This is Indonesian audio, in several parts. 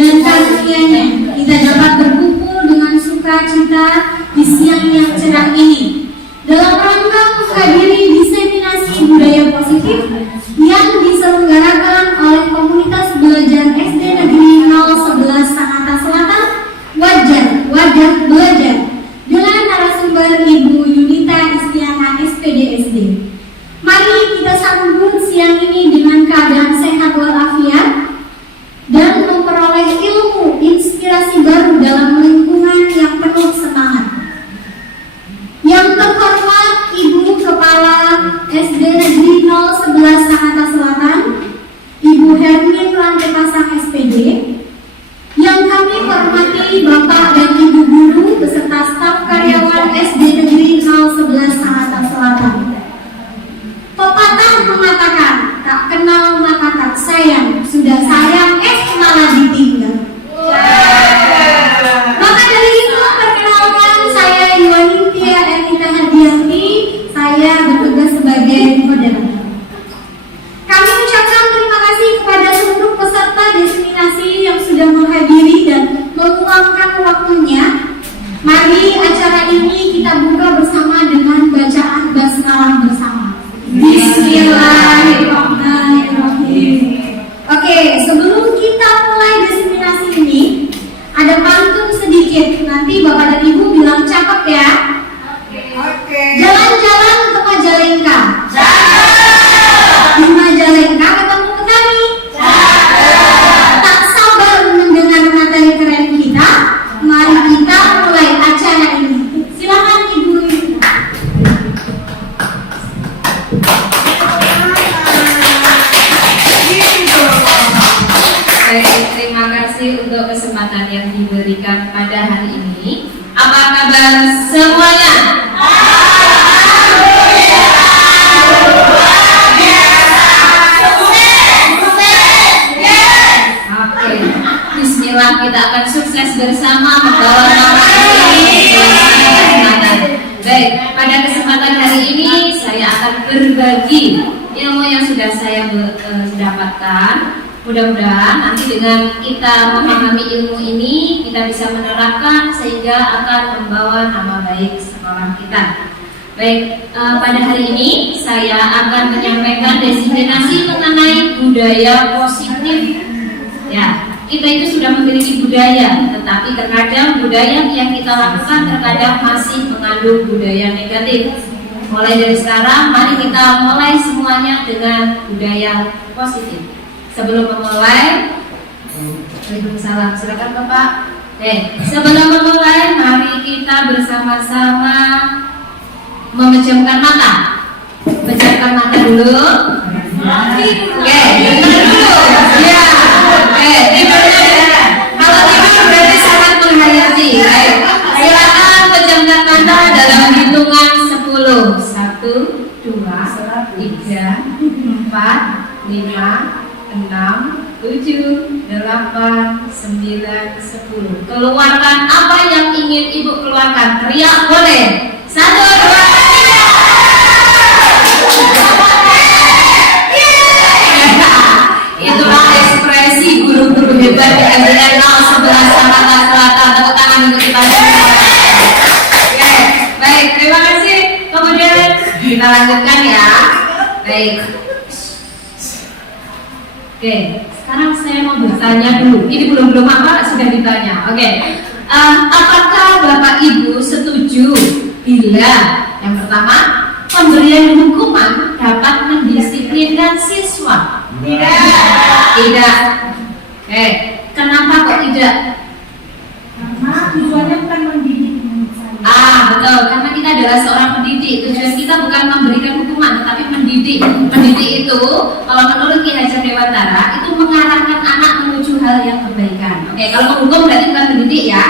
dan karunia-Nya kita dapat berkumpul dengan sukacita di siang yang cerah ini dalam rangka menghadiri diseminasi budaya positif yang diselenggarakan oleh komunitas belajar SD Negeri 011 Sangatta Selatan, Wadah Belajar, dengan narasumber Ibu Yunita Istiana SPDSD. Mari kita sambut siang ini dengan keadaan sehat walafiat dan memperoleh ilmu inspirasi baru dalam lingkungan yang penuh semangat. Yang terhormat Ibu Kepala SD Negeri 011 Sangatta Selatan, Ibu Hermin Rantepasang SPD. Yang kami hormati Bapak dan Ibu Guru beserta staf karyawan SD Negeri 011 Sangatta Selatan. Pepatah mengatakan, tak kenal maka tak sayang, sudah sayang malah ditinggal. Maka dari itu, perkenalkan, saya Yuwanintia Ernita Hadianti, saya bertugas sebagai moderator. Kami ucapkan terima kasih kepada seluruh peserta diseminasi yang sudah menghadiri dan meluangkan waktunya. Mari acara ini kita buka bersama dengan bacaan basmalah bersama. Bismillahirrahmanirrahim. Oke, sebelum kita mulai diseminasi ini, ada pantun sedikit. Nanti Bapak dan Ibu bilang cakep ya. Oke. Jalan-jalan ke Majalengka. Di Majalengka ketemu petani. Tak sabar mendengar materi keren kita. Mari kita mulai acara ini. Silakan Ibu. Terima kasih untuk kesempatan yang diberikan pada hari ini. Apa kabar semuanya? Oke, Bismillah, kita akan sukses bersama membawa nama ini. Baik, pada kesempatan hari ini saya akan berbagi ilmu yang sudah saya dapatkan. Mudah-mudahan nanti dengan kita memahami ilmu ini, kita bisa menerapkan sehingga akan membawa nama baik sekolah kita. Baik, pada hari ini saya akan menyampaikan diseminasi mengenai budaya positif. Ya, kita itu sudah memiliki budaya, tetapi terkadang budaya yang kita lakukan terkadang masih mengandung budaya negatif. Mulai dari sekarang, mari kita mulai semuanya dengan budaya positif. Sebelum memulai, Waalaikumsalam, silakan Bapak. Sebelum memulai, mari kita bersama-sama memejamkan mata. Pejamkan mata dulu. Dengar dulu. Ya. Tidurnya ya. Kalau tidur berarti sangat menghayati. Silakan pejamkan mata dalam hitungan 10. 1, 2, 3, 4, 5, 6, 7, 8, 9, 10. Keluarkan apa yang ingin Ibu keluarkan. Teriak boleh. 1, 2, 3. Itulah ekspresi guru-guru hebat di SDN 011 Sangatta Selatan. Tepuk tangan untuk kita semua. Oke, baik, terima kasih. Kemudian kita lanjutkan ya. Baik. Oke, sekarang saya mau bertanya dulu. Ini belum apa sudah ditanya. Oke, apakah Bapak Ibu setuju bila yang pertama pemberian hukuman dapat mendisiplinkan siswa? Tidak. Oke, kenapa kok tidak? Karena tujuannya bukan mendidik. Betul, karena kita adalah seorang pendidik. Tujuan kita bukan memberikan hukuman, tetapi mendidik. Mendidik itu, kalau menurut Ki Hajar Dewantara, itu mengarahkan anak menuju hal yang kebaikan. Oke, kalau menghukum berarti bukan mendidik ya.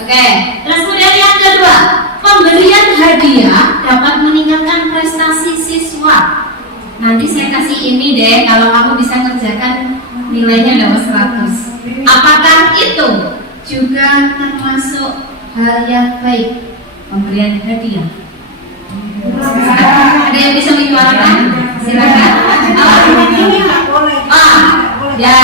Oke, terus kemudian yang kedua, pemberian hadiah dapat meningkatkan prestasi siswa. Nanti saya kasih ini deh, kalau kamu bisa kerjakan nilainya dapat 100. Apakah itu juga termasuk hal yang baik? Pemberian hadiah. Ada yang bisa menyuarakan? Silakan. Ini nggak boleh. Ya.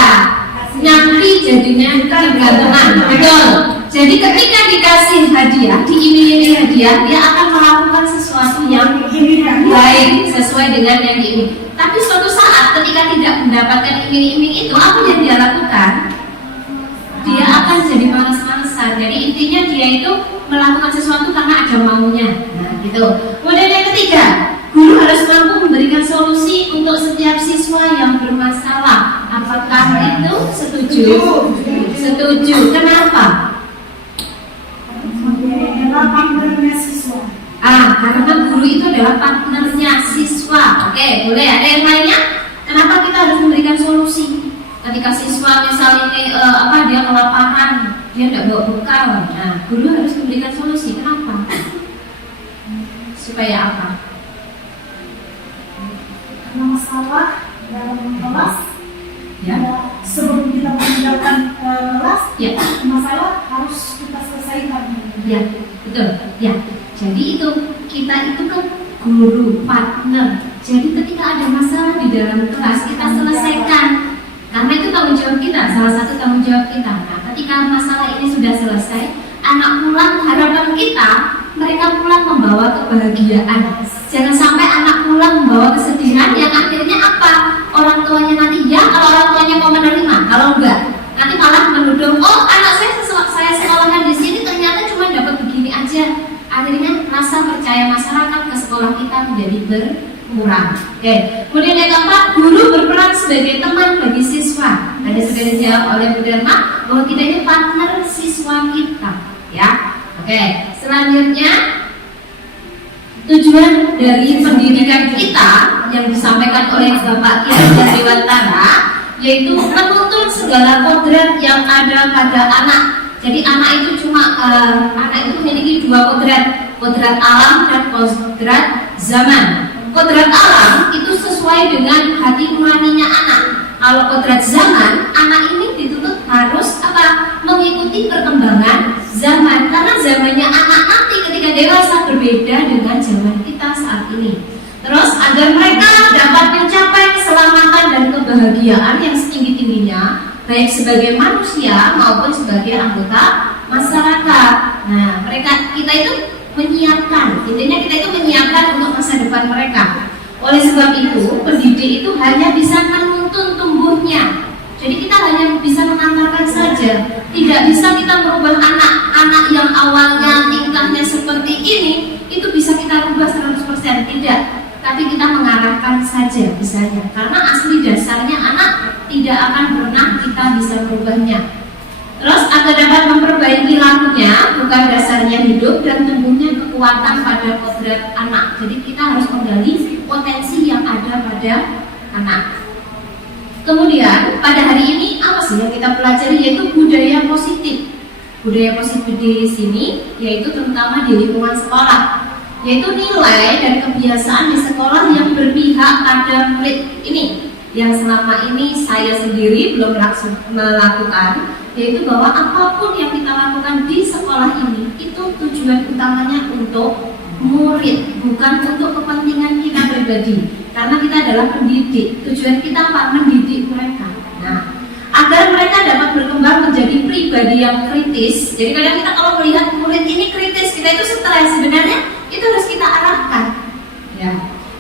nyampi jadinya ketergantungan. Betul. Jadi ketika dikasih hadiah, diiming-imingi hadiah, dia akan melakukan sesuatu yang baik sesuai dengan yang diiming. Tapi suatu saat ketika tidak mendapatkan iming-iming itu, apa yang dia lakukan? Dia akan jadi malas-malasan. Jadi intinya dia itu melakukan sesuatu karena ada maunya. Nah, gitu. Kemudian yang ketiga, guru harus mampu memberikan solusi untuk setiap siswa yang bermasalah. Apakah itu setuju? Setuju. Kenapa? Karena guru itu adalah partnernya siswa. Oke, boleh. Ada yang lainnya? Kenapa kita harus memberikan solusi? Ketika siswa misalnya dia kelaparan, dia tidak bawa bekal. Nah, guru harus memberikan solusi. Kenapa? Supaya apa? Karena masalah dalam kelas, Ya. sebelum kita meninggalkan kelas, Ya. masalah harus kita selesaikan. Ya, betul. Ya. Jadi itu kita itu kan guru partner. Jadi ketika ada masalah di dalam kelas kita selesaikan. Karena itu tanggung jawab kita, salah satu tanggung jawab kita. Nah, ketika masalah ini sudah selesai, anak pulang, harapan kita mereka pulang membawa kebahagiaan. Jangan sampai anak pulang membawa kesedihan yang akhirnya apa? Orang tuanya nanti ya, kalau orang tuanya mau menerima, kalau enggak nanti malah menuduh, oh anak saya sekolahkan di sini ternyata cuma dapat begini aja. Akhirnya rasa percaya masyarakat ke sekolah kita menjadi berkurang. Oke. Kemudian yang keempat, guru berperan sebagai teman bagi siswa. Tadi sudah dijawab oleh Bu Dharma bahwa kita ini partner siswa kita, ya. Oke. Selanjutnya, tujuan dari pendidikan kita yang disampaikan oleh Bapak Kiai Dewantara yaitu menuntun segala kodrat yang ada pada anak. Jadi anak itu memiliki dua kodrat alam dan kodrat zaman. Kodrat alam itu sesuai dengan hati nuraninya anak. Kalau kodrat zaman, anak ini dituntut harus mengikuti perkembangan zaman. Karena zamannya anak nanti ketika dewasa berbeda dengan zaman kita saat ini. Terus agar mereka dapat mencapai keselamatan dan kebahagiaan yang setinggi-tingginya, baik sebagai manusia maupun sebagai anggota masyarakat. Nah, kita itu menyiapkan, intinya kita itu menyiapkan untuk masa depan mereka. Oleh sebab itu, pendidik itu hanya bisa menuntun tumbuhnya. Jadi kita hanya bisa mengantarkan saja, tidak bisa kita merubah anak yang awalnya tingkahnya seperti ini, itu bisa kita rubah 100%, tidak. Tapi kita mengarahkan saja misalnya, karena asli dasarnya anak tidak akan pernah kita bisa merubahnya. Terus agar dapat memperbaiki lakunya, bukan dasarnya hidup dan tumbuhnya kekuatan pada kodrat anak. Jadi kita harus menggali potensi yang ada pada anak. Kemudian pada hari ini apa sih yang kita pelajari, yaitu budaya positif. Budaya positif di sini yaitu terutama di lingkungan sekolah, yaitu nilai dan kebiasaan di sekolah yang berpihak pada murid ini, yang selama ini saya sendiri belum melakukan, yaitu bahwa apapun yang kita lakukan di sekolah ini itu tujuan utamanya untuk murid, bukan untuk kepentingan kita pribadi. Karena kita adalah pendidik, tujuan kita mendidik mereka. Nah, agar mereka dapat berkembang menjadi pribadi yang kritis. Jadi kadang kita kalau melihat murid ini kritis, kita itu stres, sebenarnya itu harus kita arahkan. Ya.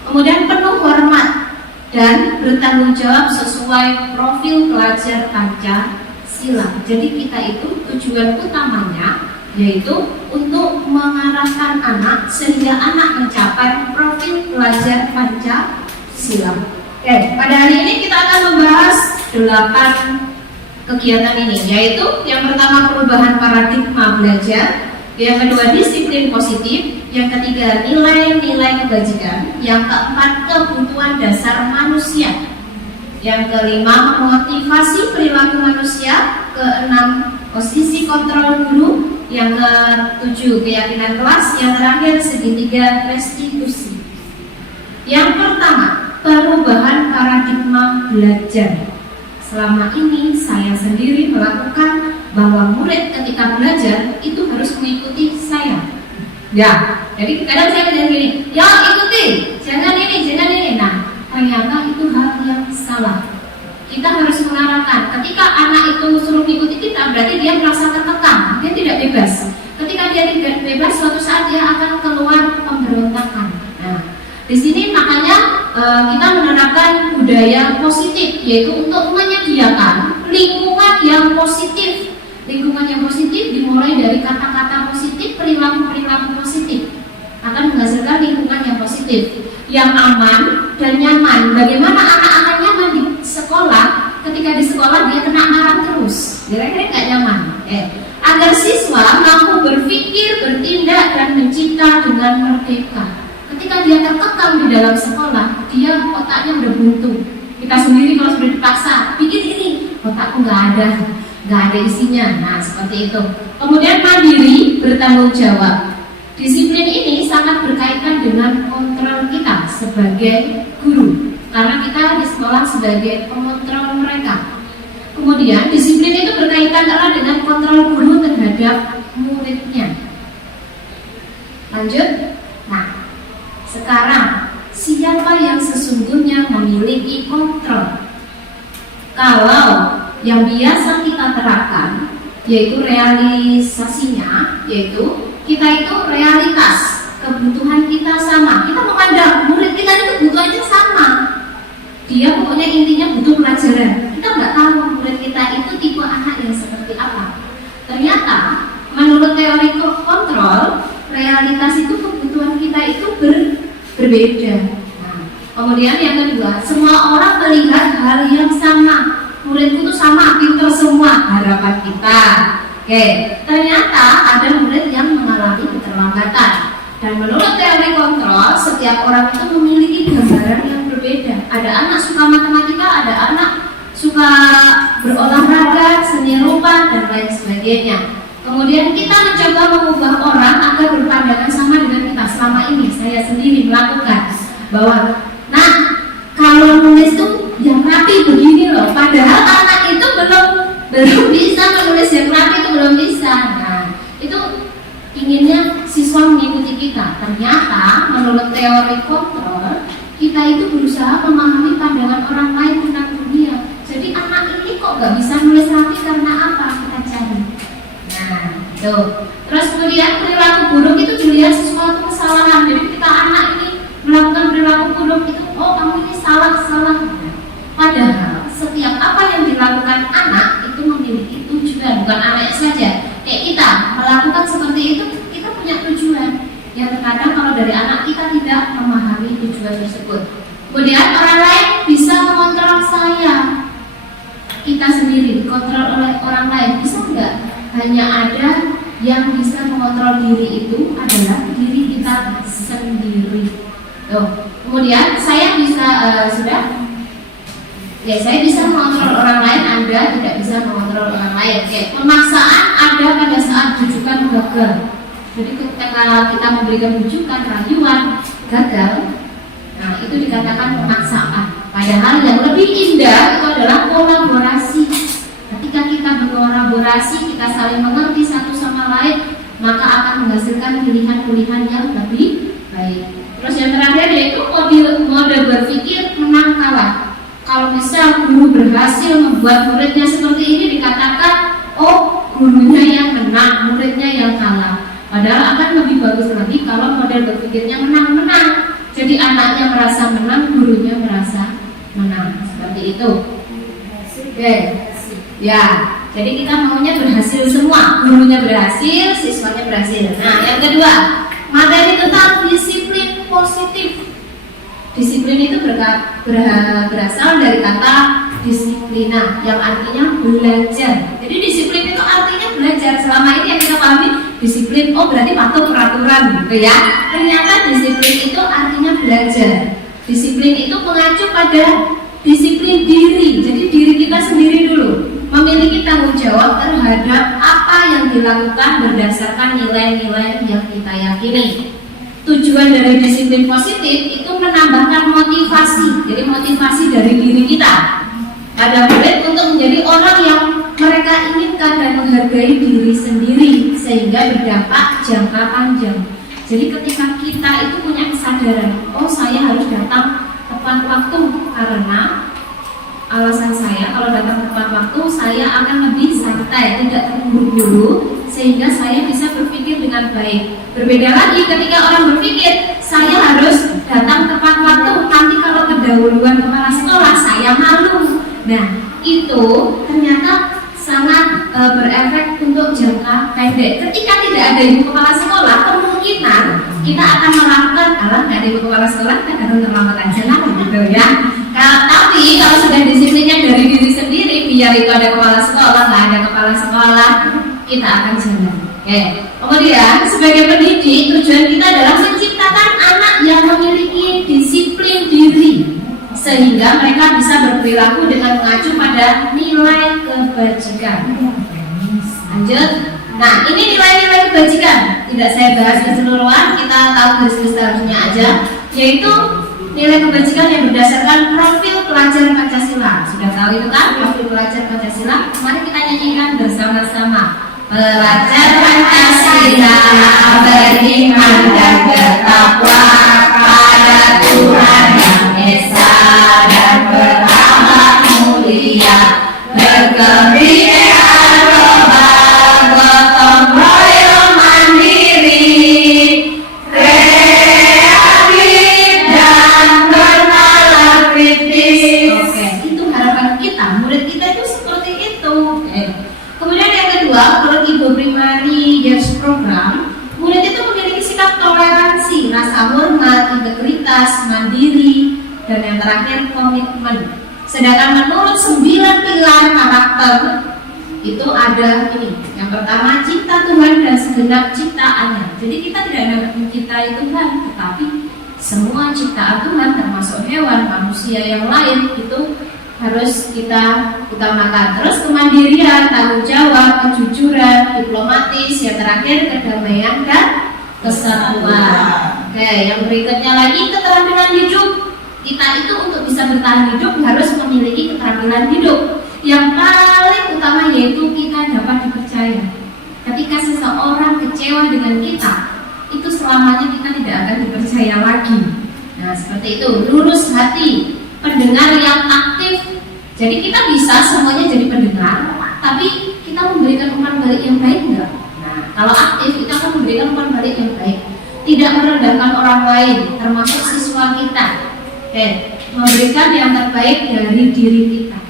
Kemudian penuh hormat dan bertanggung jawab sesuai profil pelajar Pancasila. Jadi kita itu tujuan utamanya yaitu untuk mengarahkan anak sehingga anak mencapai profil pelajar Pancasila. Oke, pada hari ini kita akan membahas 8 kegiatan ini, yaitu yang pertama perubahan paradigma belajar, yang kedua disiplin positif, yang ketiga nilai-nilai kebajikan, yang keempat kebutuhan dasar manusia, yang kelima memotivasi perilaku manusia, keenam posisi kontrol guru, yang ketujuh keyakinan kelas, yang terakhir segitiga restitusi. Yang pertama, perubahan paradigma belajar. Selama ini saya sendiri melakukan bahwa murid ketika belajar itu harus mengikuti saya. Ya, jadi kadang saya bilang gini, ya ikuti, jangan ini. Nah, ternyata itu hal yang salah. kita harus mengarahkan. Ketika anak itu suruh mengikuti kita, berarti dia merasa terkekang, dia tidak bebas. Ketika dia tidak bebas, suatu saat dia akan keluar pemberontakan. Nah, di sini makanya kita menerapkan budaya positif, yaitu untuk menyediakan lingkungan yang positif. Lingkungan yang positif dimulai dari kata-kata positif, perilaku-perilaku positif akan menghasilkan lingkungan yang positif, yang aman dan nyaman. Bagaimana anak akan nyaman di sekolah ketika di sekolah dia kena marah terus? Kira-kira nggak nyaman. Agar siswa mampu berpikir, bertindak dan mencipta dengan merdeka. Ketika dia terkekang di dalam sekolah, dia otaknya udah buntu. Kita sendiri kalau sudah dipaksa, bikin ini, otakku nggak ada isinya. Nah, seperti itu. Kemudian mandiri, bertanggung jawab. Disiplin ini sangat berkaitan dengan kontrol kita sebagai guru, karena kita di sekolah sebagai pengontrol mereka. Kemudian disiplin itu berkaitan erat dengan kontrol guru terhadap muridnya. Lanjut. Nah, sekarang siapa yang sesungguhnya memiliki kontrol? Kalau yang biasa kita terapkan, yaitu realisasinya, yaitu kita itu realitas, kebutuhan kita sama. Kita memandang murid kita itu kebutuhannya sama. Dia pokoknya intinya butuh pelajaran. Kita nggak tahu murid kita itu tipe anak yang seperti apa. Ternyata menurut teori kontrol, realitas itu kebutuhan kita itu berbeda. Nah, kemudian yang kedua, semua orang melihat hal yang sama. Muridku itu sama, pintar semua, harapan kita. Oke, ternyata ada murid yang mengalami keterlambatan. Dan menurut teori kontrol, setiap orang itu memiliki gambaran yang berbeda. Ada anak suka matematika, ada anak suka berolahraga, seni rupa, dan lain sebagainya. Kemudian kita mencoba mengubah orang agar berpandangan sama dengan kita. Selama ini saya sendiri melakukan bahwa, nah, kalau nulis itu yang rapi begini loh, padahal anak itu belum bisa menulis yang rapi, itu belum bisa. Nah, itu inginnya siswa mengikuti kita. Ternyata menurut teori kontrol, kita itu berusaha memahami pandangan orang lain tentang dunia. Jadi anak ini kok gak bisa nulis rapi karena apa? Kita cari. Nah, itu. Terus kemudian perilaku buruk itu dilihat sesuatu kesalahan. Jadi ketika anak ini melakukan perilaku buruk itu, oh kamu ini salah. Padahal setiap apa yang dilakukan anak itu memiliki tujuan, bukan anaknya saja. Kayak kita melakukan seperti itu, kita punya tujuan. Yang terkadang kalau dari anak kita tidak memahami tujuan tersebut. Kemudian orang lain bisa mengontrol saya. Kita sendiri dikontrol oleh orang lain, bisa enggak? Hanya ada yang bisa mengontrol diri itu adalah diri kita sendiri. Tuh. Kemudian saya bisa saya bisa mengontrol orang lain, Anda tidak bisa mengontrol orang lain. Pemaksaan ada pada saat rujukan gagal. Jadi ketika kita memberikan rujukan rayuan gagal, nah itu dikatakan pemaksaan. Padahal yang lebih indah itu adalah kolaborasi. Ketika kita berkolaborasi, kita saling mengerti satu sama lain, maka akan menghasilkan pilihan-pilihan yang lebih baik. Terus yang terakhir yaitu mode berpikir menang kalah. Kalau misal guru berhasil membuat muridnya seperti ini, dikatakan, oh gurunya yang menang, muridnya yang kalah. Padahal akan lebih bagus lagi kalau model berpikirnya menang-menang. Jadi anaknya merasa menang, gurunya merasa menang. Seperti itu. Oke. Ya, jadi kita maunya berhasil semua. Gurunya berhasil, siswanya berhasil. Nah, yang kedua, materi tentang disiplin positif. Disiplin itu berasal dari kata disiplina yang artinya belajar. Jadi disiplin itu artinya belajar. Selama ini yang kita pahami disiplin, oh berarti patuh peraturan gitu ya. Ternyata disiplin itu artinya belajar. Disiplin itu mengacu pada disiplin diri. Jadi diri kita sendiri dulu memiliki tanggung jawab terhadap apa yang dilakukan berdasarkan nilai-nilai yang kita yakini. Tujuan dari disiplin positif itu menambahkan motivasi. Jadi motivasi dari diri kita pada murid untuk menjadi orang yang mereka inginkan dan menghargai diri sendiri sehingga berdampak jangka panjang. Jadi ketika kita itu punya kesadaran, oh saya harus datang tepat waktu karena alasan saya kalau datang tepat waktu saya akan lebih santai, tidak terburu-buru, sehingga saya bisa berpikir dengan baik. Berbeda lagi ketika orang berpikir saya harus datang tepat waktu, nanti kalau kedahuluan kepala sekolah saya malu. Nah, itu ternyata sangat berefek untuk jangka pendek. Ketika tidak ada ibu kepala sekolah, kemungkinan kita akan melakukan nggak ada ibu kepala sekolah, kita akan terlambat aja lah, gitu ya. Tapi kalau sudah disiplinnya dari diri sendiri, biar itu ada kepala sekolah, nggak ada kepala sekolah, kita akan jalan. Oke. Kemudian sebagai pendidik, tujuan kita adalah menciptakan anak yang memiliki disiplin diri, sehingga mereka bisa berperilaku dengan mengacu pada nilai kebajikan. Lanjut. Nah, ini nilai-nilai kebajikan. Tidak saya bahas keseluruhan, kita tahu garis besarnya aja, yaitu nilai kebajikan yang berdasarkan profil pelajar Pancasila. Sudah tahu itu kan, profil pelajar Pancasila? Mari kita nyanyikan bersama-sama. Pelajar Pancasila beriman dan bertakwa pada Tuhan Yang Esa dan berakhlak mulia, berkebinekaan global, gotong royong mandiri, kreatif dan bernalar kritis. Oke, itu harapan kita, murid kita itu seperti itu. Kemudian yang kedua, menurut Ibu Primary Years Program, murid itu memiliki sikap toleransi, rasa hormat, integritas, mandiri, dan yang terakhir komitmen. Sedangkan menurut 9 pilar karakter itu ada ini. Yang pertama, cinta Tuhan dan segenap ciptaannya. Jadi kita tidak hanya mencintai Tuhan, tetapi semua ciptaan Tuhan termasuk hewan, manusia yang lain itu harus kita utamakan. Terus kemandirian, tanggung jawab, kejujuran, diplomatis, yang terakhir kedamaian dan kesatuan. Oke, yang berikutnya lagi keterampilan hidup. Kita itu untuk bisa bertahan hidup harus memiliki keterampilan hidup. Yang paling utama yaitu kita dapat dipercaya. Ketika seseorang kecewa dengan kita, itu selamanya kita tidak akan dipercaya lagi. Nah, seperti itu. Lurus hati, pendengar yang aktif. Jadi kita bisa semuanya jadi pendengar, tapi kita memberikan umpan balik yang baik enggak? Nah, kalau aktif kita akan memberikan umpan balik yang baik, tidak merendahkan orang lain, termasuk siswa kita. Memberikan yang terbaik dari diri kita.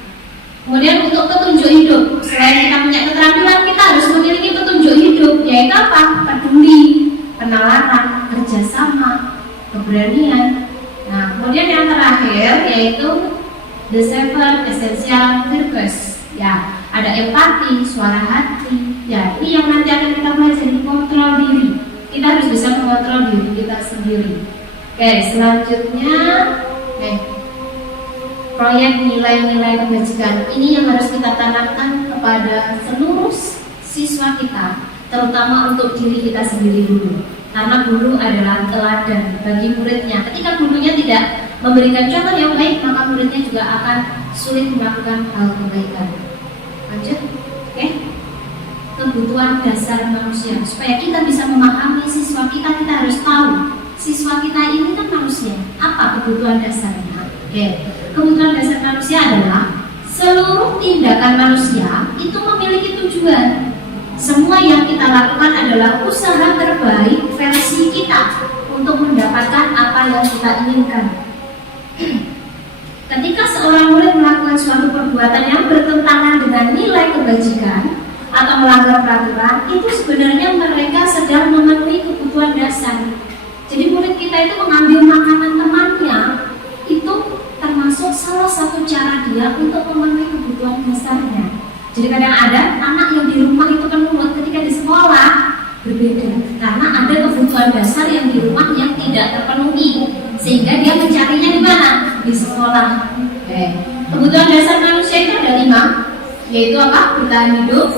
Kemudian untuk petunjuk hidup, selain kita punya keterampilan, kita harus memiliki petunjuk hidup, yaitu apa? Peduli, penalaran, kerjasama, keberanian. Nah, kemudian yang terakhir yaitu the 7 essential virtues. Ya, ada empati, suara hati. Ya, ini yang nanti akan kita pelajari, kontrol diri. Kita harus bisa mengontrol diri kita sendiri. Oke, selanjutnya, proyek nilai-nilai kebajikan. Ini yang harus kita tanamkan kepada seluruh siswa kita, terutama untuk diri kita sendiri dulu. Karena guru adalah teladan bagi muridnya. Ketika gurunya tidak memberikan contoh yang baik, maka muridnya juga akan sulit melakukan hal kebaikan. Lanjut, oke. Kebutuhan dasar manusia. Supaya kita bisa memahami siswa kita harus tahu siswa kita ini kan manusia. Apa kebutuhan dasarnya? Oke. Kebutuhan dasar manusia adalah seluruh tindakan manusia itu memiliki tujuan. Semua yang kita lakukan adalah usaha terbaik versi kita untuk mendapatkan apa yang kita inginkan. Ketika seorang murid melakukan suatu perbuatan yang bertentangan dengan nilai kebajikan atau melanggar peraturan, itu sebenarnya mereka sedang memenuhi kebutuhan dasar. Jadi murid kita itu mengambil makanan temannya, itu termasuk salah satu cara dia untuk memenuhi kebutuhan dasarnya. Jadi kadang ada anak yang di rumah itu penurut, ketika di sekolah berbeda, karena ada kebutuhan dasar yang di rumah yang tidak terpenuhi, sehingga dia mencarinya di mana? Di sekolah. Kebutuhan dasar manusia itu ada 5, yaitu apa? Bertahan hidup,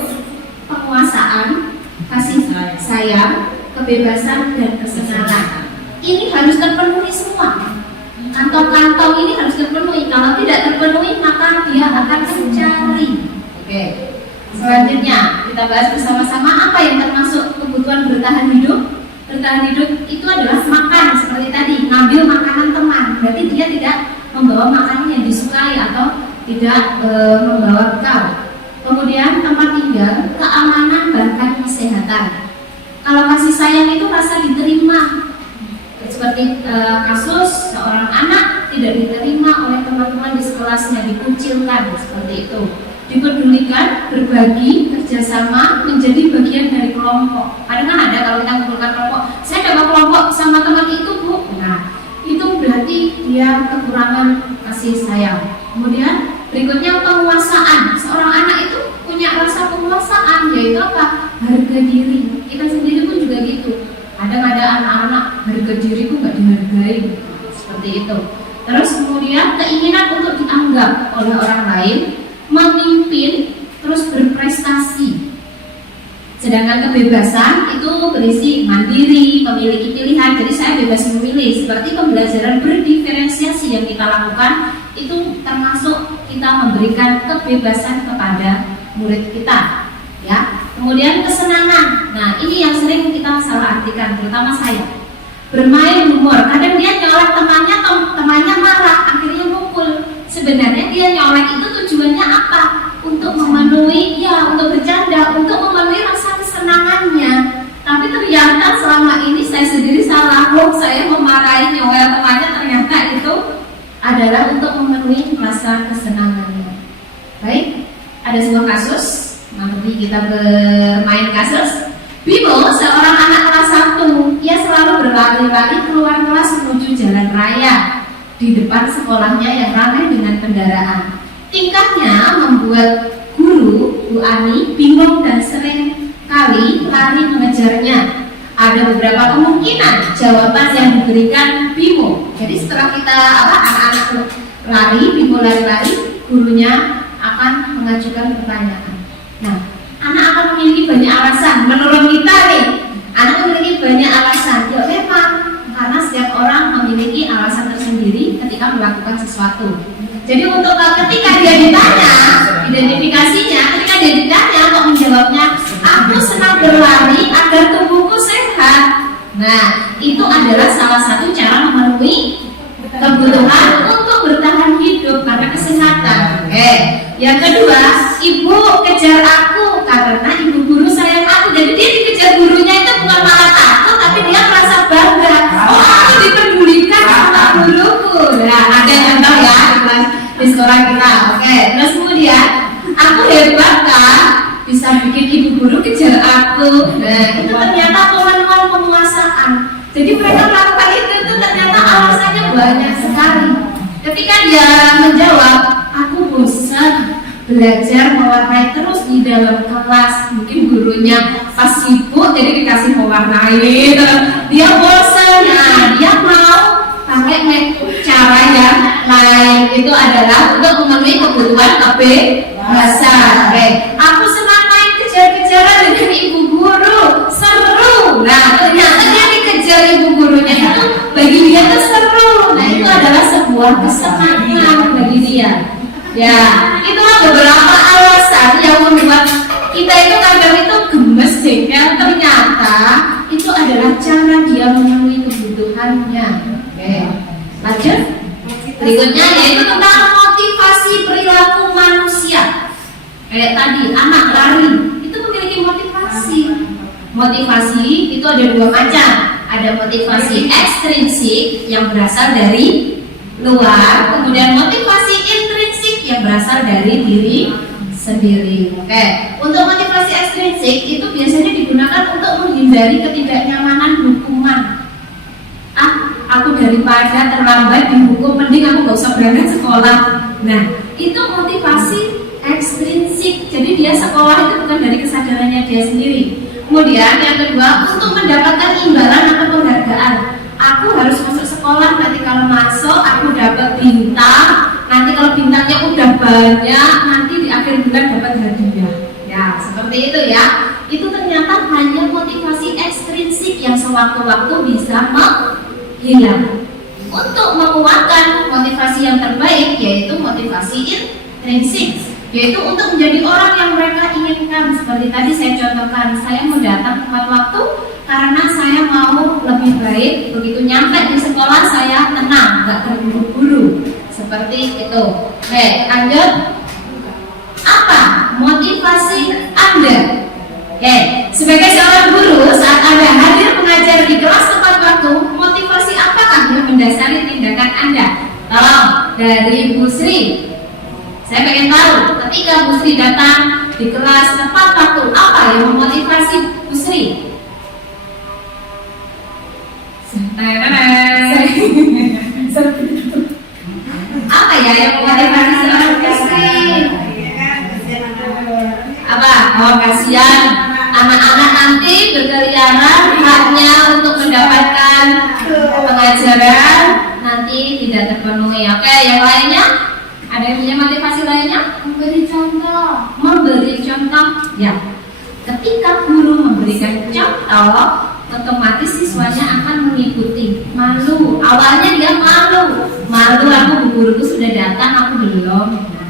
penguasaan, kasih sayang, kebebasan, dan kesenangan. Ini harus terpenuhi semua. Kantong-kantong ini harus terpenuhi. Kalau tidak terpenuhi, maka dia akan mencari. Oke. Selanjutnya kita bahas bersama-sama apa yang termasuk kebutuhan bertahan hidup. Bertahan hidup itu adalah makan, seperti tadi, ngambil makanan teman. Berarti dia tidak membawa makanan yang disukai atau tidak membawa bekal. Kemudian tempat tinggal, keamanan, bahkan kesehatan. Kalau kasih sayang itu rasa diterima. Seperti kasus seorang anak tidak diterima oleh teman-teman di sekelasnya, dikucilkan seperti itu. Dipedulikan, berbagi, kerjasama, menjadi bagian dari kelompok. Kadang kan ada kalau kita kumpulkan kelompok, saya dapat kelompok sama teman itu bu. Nah, itu berarti dia kekurangan kasih sayang. Kemudian berikutnya penguasaan. Seorang anak itu punya rasa penguasaan, yaitu apa? Harga diri. Kita sendiri pun juga gitu. Kadang ada anak-anak harga diriku nggak dihargai, seperti itu. Terus kemudian keinginan untuk dianggap oleh orang lain, memimpin, terus berprestasi. Sedangkan kebebasan itu berisi mandiri, memiliki pilihan. Jadi saya bebas memilih. Seperti pembelajaran berdiferensiasi yang kita lakukan, itu termasuk kita memberikan kebebasan kepada murid kita. Ya. Kemudian kesenangan. Nah, ini yang sering kita salah artikan, terutama saya. Bermain humor. Kadang dia nyolek temannya marah, akhirnya mukul. Sebenarnya dia nyolek itu tujuannya apa? Untuk memenuhi, untuk bercanda, untuk memenuhi rasa kesenangannya. Tapi ternyata selama ini saya sendiri salah. Saya memarahi nyolek temannya, ternyata itu adalah untuk memenuhi rasa kesenangannya. Baik, ada sebuah kasus. Nanti kita bermain kasus. Bimo, seorang anak kelas 1, ia selalu berlari-lari keluar kelas menuju jalan raya di depan sekolahnya yang ramai dengan kendaraan. Tingkahnya membuat guru, Bu Ani, bingung dan sering kali lari mengejarnya. Ada beberapa kemungkinan jawaban yang diberikan Bimo. Jadi setelah kita anak-anak lari, Bimo lari-lari, gurunya akan mengajukan pertanyaan. Nah, anak akan memiliki banyak alasan. Menurut kita nih, anak memiliki banyak alasan. Ya memang, karena setiap orang memiliki alasan tersendiri ketika melakukan sesuatu. Jadi untuk ketika dia ditanya, identifikasinya, ketika dia ditanya untuk menjawabnya, aku senang berlari agar tubuhku sehat. Nah, itu adalah salah satu cara memenuhi kebutuhan untuk bertahan hidup karena kesehatan. Yang kedua, ibu kejar aku karena ibu guru sayang aku. Jadi dia dikejar gurunya itu bukan malah takut, tapi dia merasa bangga. Oh, aku dipedulikan sama guruku. Nah, ada contoh ya di sekolah kita. Terus kemudian aku hebat kan, bisa bikin ibu guru kejar aku. Nah, itu ternyata pemenuhan penguasaan. Jadi mereka melakukan itu ternyata alasannya banyak sekali. Ketika dia menjawab, aku bosan belajar mewarnai terus di dalam kelas. Mungkin gurunya pas sibuk jadi dikasih mewarnai, dia bosan. Nah, dia mau pakai cara yang lain. Itu adalah untuk memenuhi kebutuhan kebebasan. Aku senang main kejar-kejaran dengan ibu guru, seru. Nah, ternyata dia dikejar ibu gurunya itu bagi dia itu seru. Nah, itu adalah sebuah kesenangan bagi dia. Ya, itulah beberapa alasan yang membuat kita itu kadang itu gemes jengkel. Ternyata itu adalah cara dia memenuhi kebutuhannya. Lanjut. Berikutnya yaitu tentang motivasi perilaku manusia. Kayak tadi anak lari itu memiliki motivasi. Motivasi itu ada dua macam. Ada motivasi ekstrinsik yang berasal dari luar, kemudian motivasi intrinsik yang berasal dari diri sendiri. Untuk motivasi ekstrinsik itu biasanya digunakan untuk menghindari ketidaknyamanan hukuman. Aku daripada terlambat dihukum, mending aku gak usah berangkat sekolah. Nah, itu motivasi ekstrinsik. Jadi dia sekolah itu bukan dari kesadarannya dia sendiri. Kemudian yang kedua, untuk mendapatkan imbalan atau penghargaan. Aku harus masuk sekolah, nanti kalau masuk aku dapat bintang. Nanti kalau bintangnya udah banyak, nanti di akhir bulan dapat hadiah. Ya, seperti itu ya. Itu ternyata hanya motivasi ekstrinsik yang sewaktu-waktu bisa menghilang. Untuk menguatkan motivasi yang terbaik, yaitu motivasi intrinsik, yaitu untuk menjadi orang yang mereka inginkan. Seperti tadi saya contohkan, saya mau datang tepat waktu karena saya mau lebih baik. Begitu nyampe di sekolah saya tenang, gak terburu-buru. Seperti itu. Lanjut. Apa motivasi Anda? Sebagai seorang guru, saat Anda hadir mengajar di kelas tepat waktu, motivasi apakah yang mendasari tindakan Anda? Tolong dari Bu Sri. Saya pengen tahu, ketika Bu Sri datang di kelas tepat waktu, apa yang memotivasi Bu Sri? Apa ya yang memotivasi seorang Bu Sri? Apa? Oh, kasihan anak-anak nanti berkeliaran haknya untuk mendapatkan pengajaran nanti tidak terpenuhi. Oke, yang lainnya? Ada yang punya motivasi lainnya? Memberi contoh. Memberi contoh. Ya. Ketika guru memberikan contoh, otomatis siswanya akan mengikuti. Malu. Awalnya dia malu. Aku guruku sudah datang, aku belum. Nah,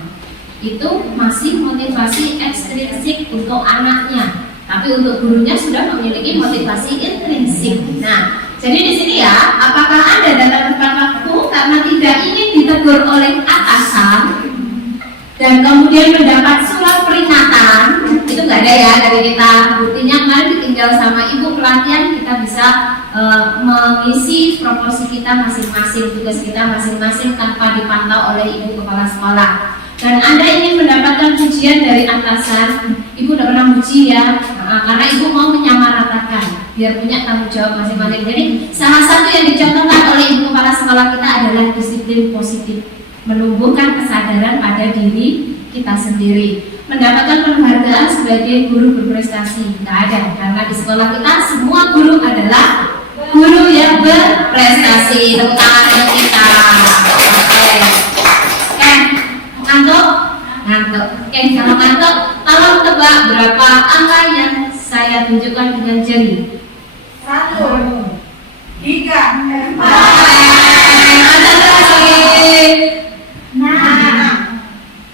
itu masih motivasi ekstrinsik untuk anaknya. Tapi untuk gurunya sudah memiliki motivasi intrinsik. Nah, jadi di sini ya, apakah Anda datang tepat waktu karena tidak ingin ditegur oleh atasan dan kemudian mendapat surat peringatan? Itu nggak ada ya dari kita. Buktinya kemarin ditinggal sama ibu pelatihan, kita bisa mengisi proporsi kita masing-masing, tugas kita masing-masing tanpa dipantau oleh ibu kepala sekolah. Dan Anda ingin mendapatkan pujian dari atasan, ibu udah pernah puji ya, karena ibu mau menyamaratakan biar punya tanggung jawab masing-masing. Jadi salah satu yang dicontohkan oleh ibu kepala sekolah kita adalah disiplin positif, menumbuhkan kesadaran pada diri kita sendiri. Mendapatkan penghargaan sebagai guru berprestasi nggak ada, karena di sekolah kita semua guru adalah guru yang berprestasi. Tepuk tangan untuk kita. Ngantuk. Oke, kalau ngantuk, tolong tebak berapa angka yang saya tunjukkan dengan jari. 1, 3, 4, 5, 6,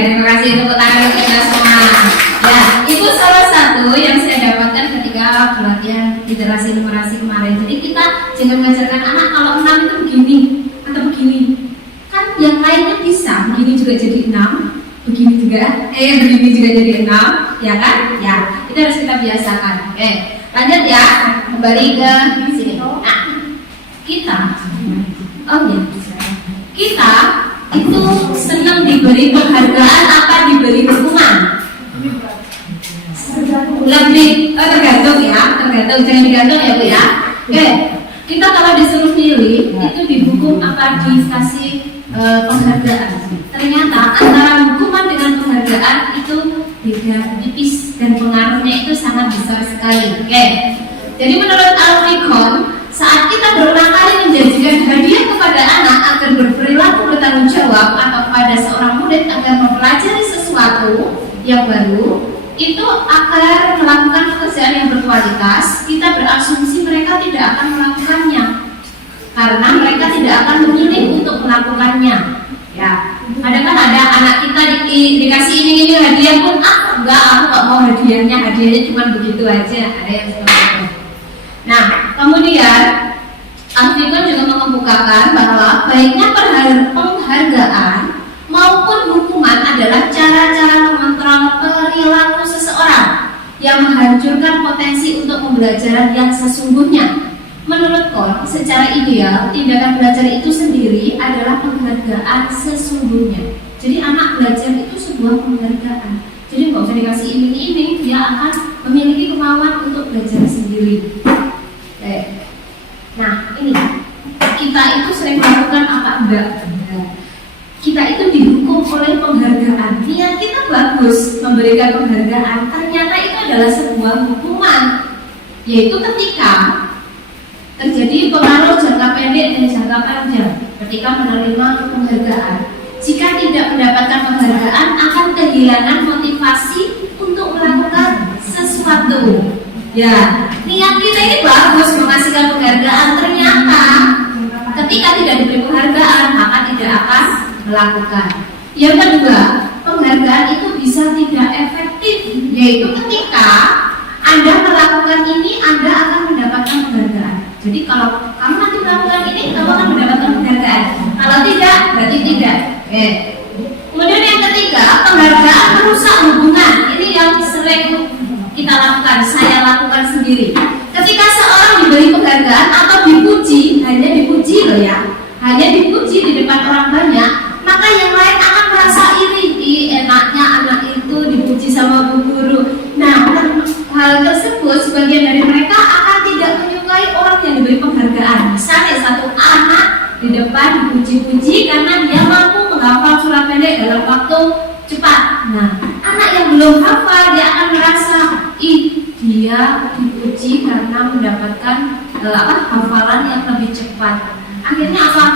terima kasih untuk tangan kita semua. Ya, itu salah satu yang saya dapatkan ketika pelatihan literasi numerasi kemarin. Jadi kita jangan mengajarkan anak kalau 6 itu begini atau begini. Kan yang lainnya bisa, begini juga jadi 6, begini juga jadi 6, ya kan? Ya, itu harus kita biasakan. Oke, lanjut ya, kembali ke sini. Nah, kita itu senang diberi penghargaan apa diberi hukuman? Lebih tergantung jangan digantung ya Bu ya. Oke, kita kalau disuruh pilih itu dihukum apa dikasih penghargaan. Ternyata antara hukuman dengan penghargaan itu beda tipis dan pengaruhnya itu sangat besar sekali. Oke, jadi menurut Alfikon, saat kita berulang kali menjanjikan hadiah kepada anak agar berperilaku bertanggung jawab atau pada seorang murid agar mempelajari sesuatu yang baru, itu agar melakukan pekerjaan yang berkualitas, kita berasumsi mereka tidak akan melakukannya karena mereka tidak akan memilih untuk melakukannya. Ya, kadang kan ada anak kita dikasih ini hadiah pun enggak, aku nggak mau hadiahnya cuma begitu aja. Ada yang seperti itu. Nah, kemudian Alfikon juga mengemukakan bahwa baiknya penghargaan maupun hukuman adalah cara-cara mengontrol perilaku seseorang yang menghancurkan potensi untuk pembelajaran yang sesungguhnya. Menurut Kon, secara ideal tindakan belajar itu sendiri adalah penghargaan sesungguhnya. Jadi anak belajar itu sebuah penghargaan. Jadi nggak usah dikasih iming-iming, dia akan memiliki kemauan untuk belajar sendiri. Nah, ini kita itu sering melakukan apa enggak? Kita itu dihukum oleh penghargaan. Niat kita bagus memberikan penghargaan, ternyata itu adalah sebuah hukuman, yaitu ketika terjadi pengaruh jangka pendek dan jangka panjang ketika menerima penghargaan. Jika tidak mendapatkan penghargaan, akan kehilangan motivasi untuk melakukan sesuatu. Ya, niat kita ini bagus mengasihkan penghargaan. Ternyata ketika tidak diberi penghargaan maka tidak akan melakukan. Yang kedua, penghargaan itu bisa tidak efektif, yaitu ketika Anda melakukan ini Anda akan mendapatkan penghargaan. Jadi kalau kamu nanti melakukan ini kamu akan mendapatkan penghargaan. Kalau tidak, berarti tidak. Kemudian yang ketiga, penghargaan merusak hubungan. Ini yang sering kita lakukan, saya lakukan sendiri. Ketika seorang diberi penghargaan atau dipuji, hanya dipuji loh ya, hanya dipuji di depan orang banyak, maka yang lain akan merasa iri. Enaknya anak itu dipuji sama bu guru. Nah, hal tersebut sebagian dari mereka akan tidak menyukai orang yang diberi penghargaan. Misalnya satu anak di depan dipuji-puji karena dia mampu menghafal surat pendek dalam waktu cepat. Nah, anak yang belum hafal dia akan merasa, dia dipuji karena mendapatkan hafalan yang lebih cepat. Akhirnya apa?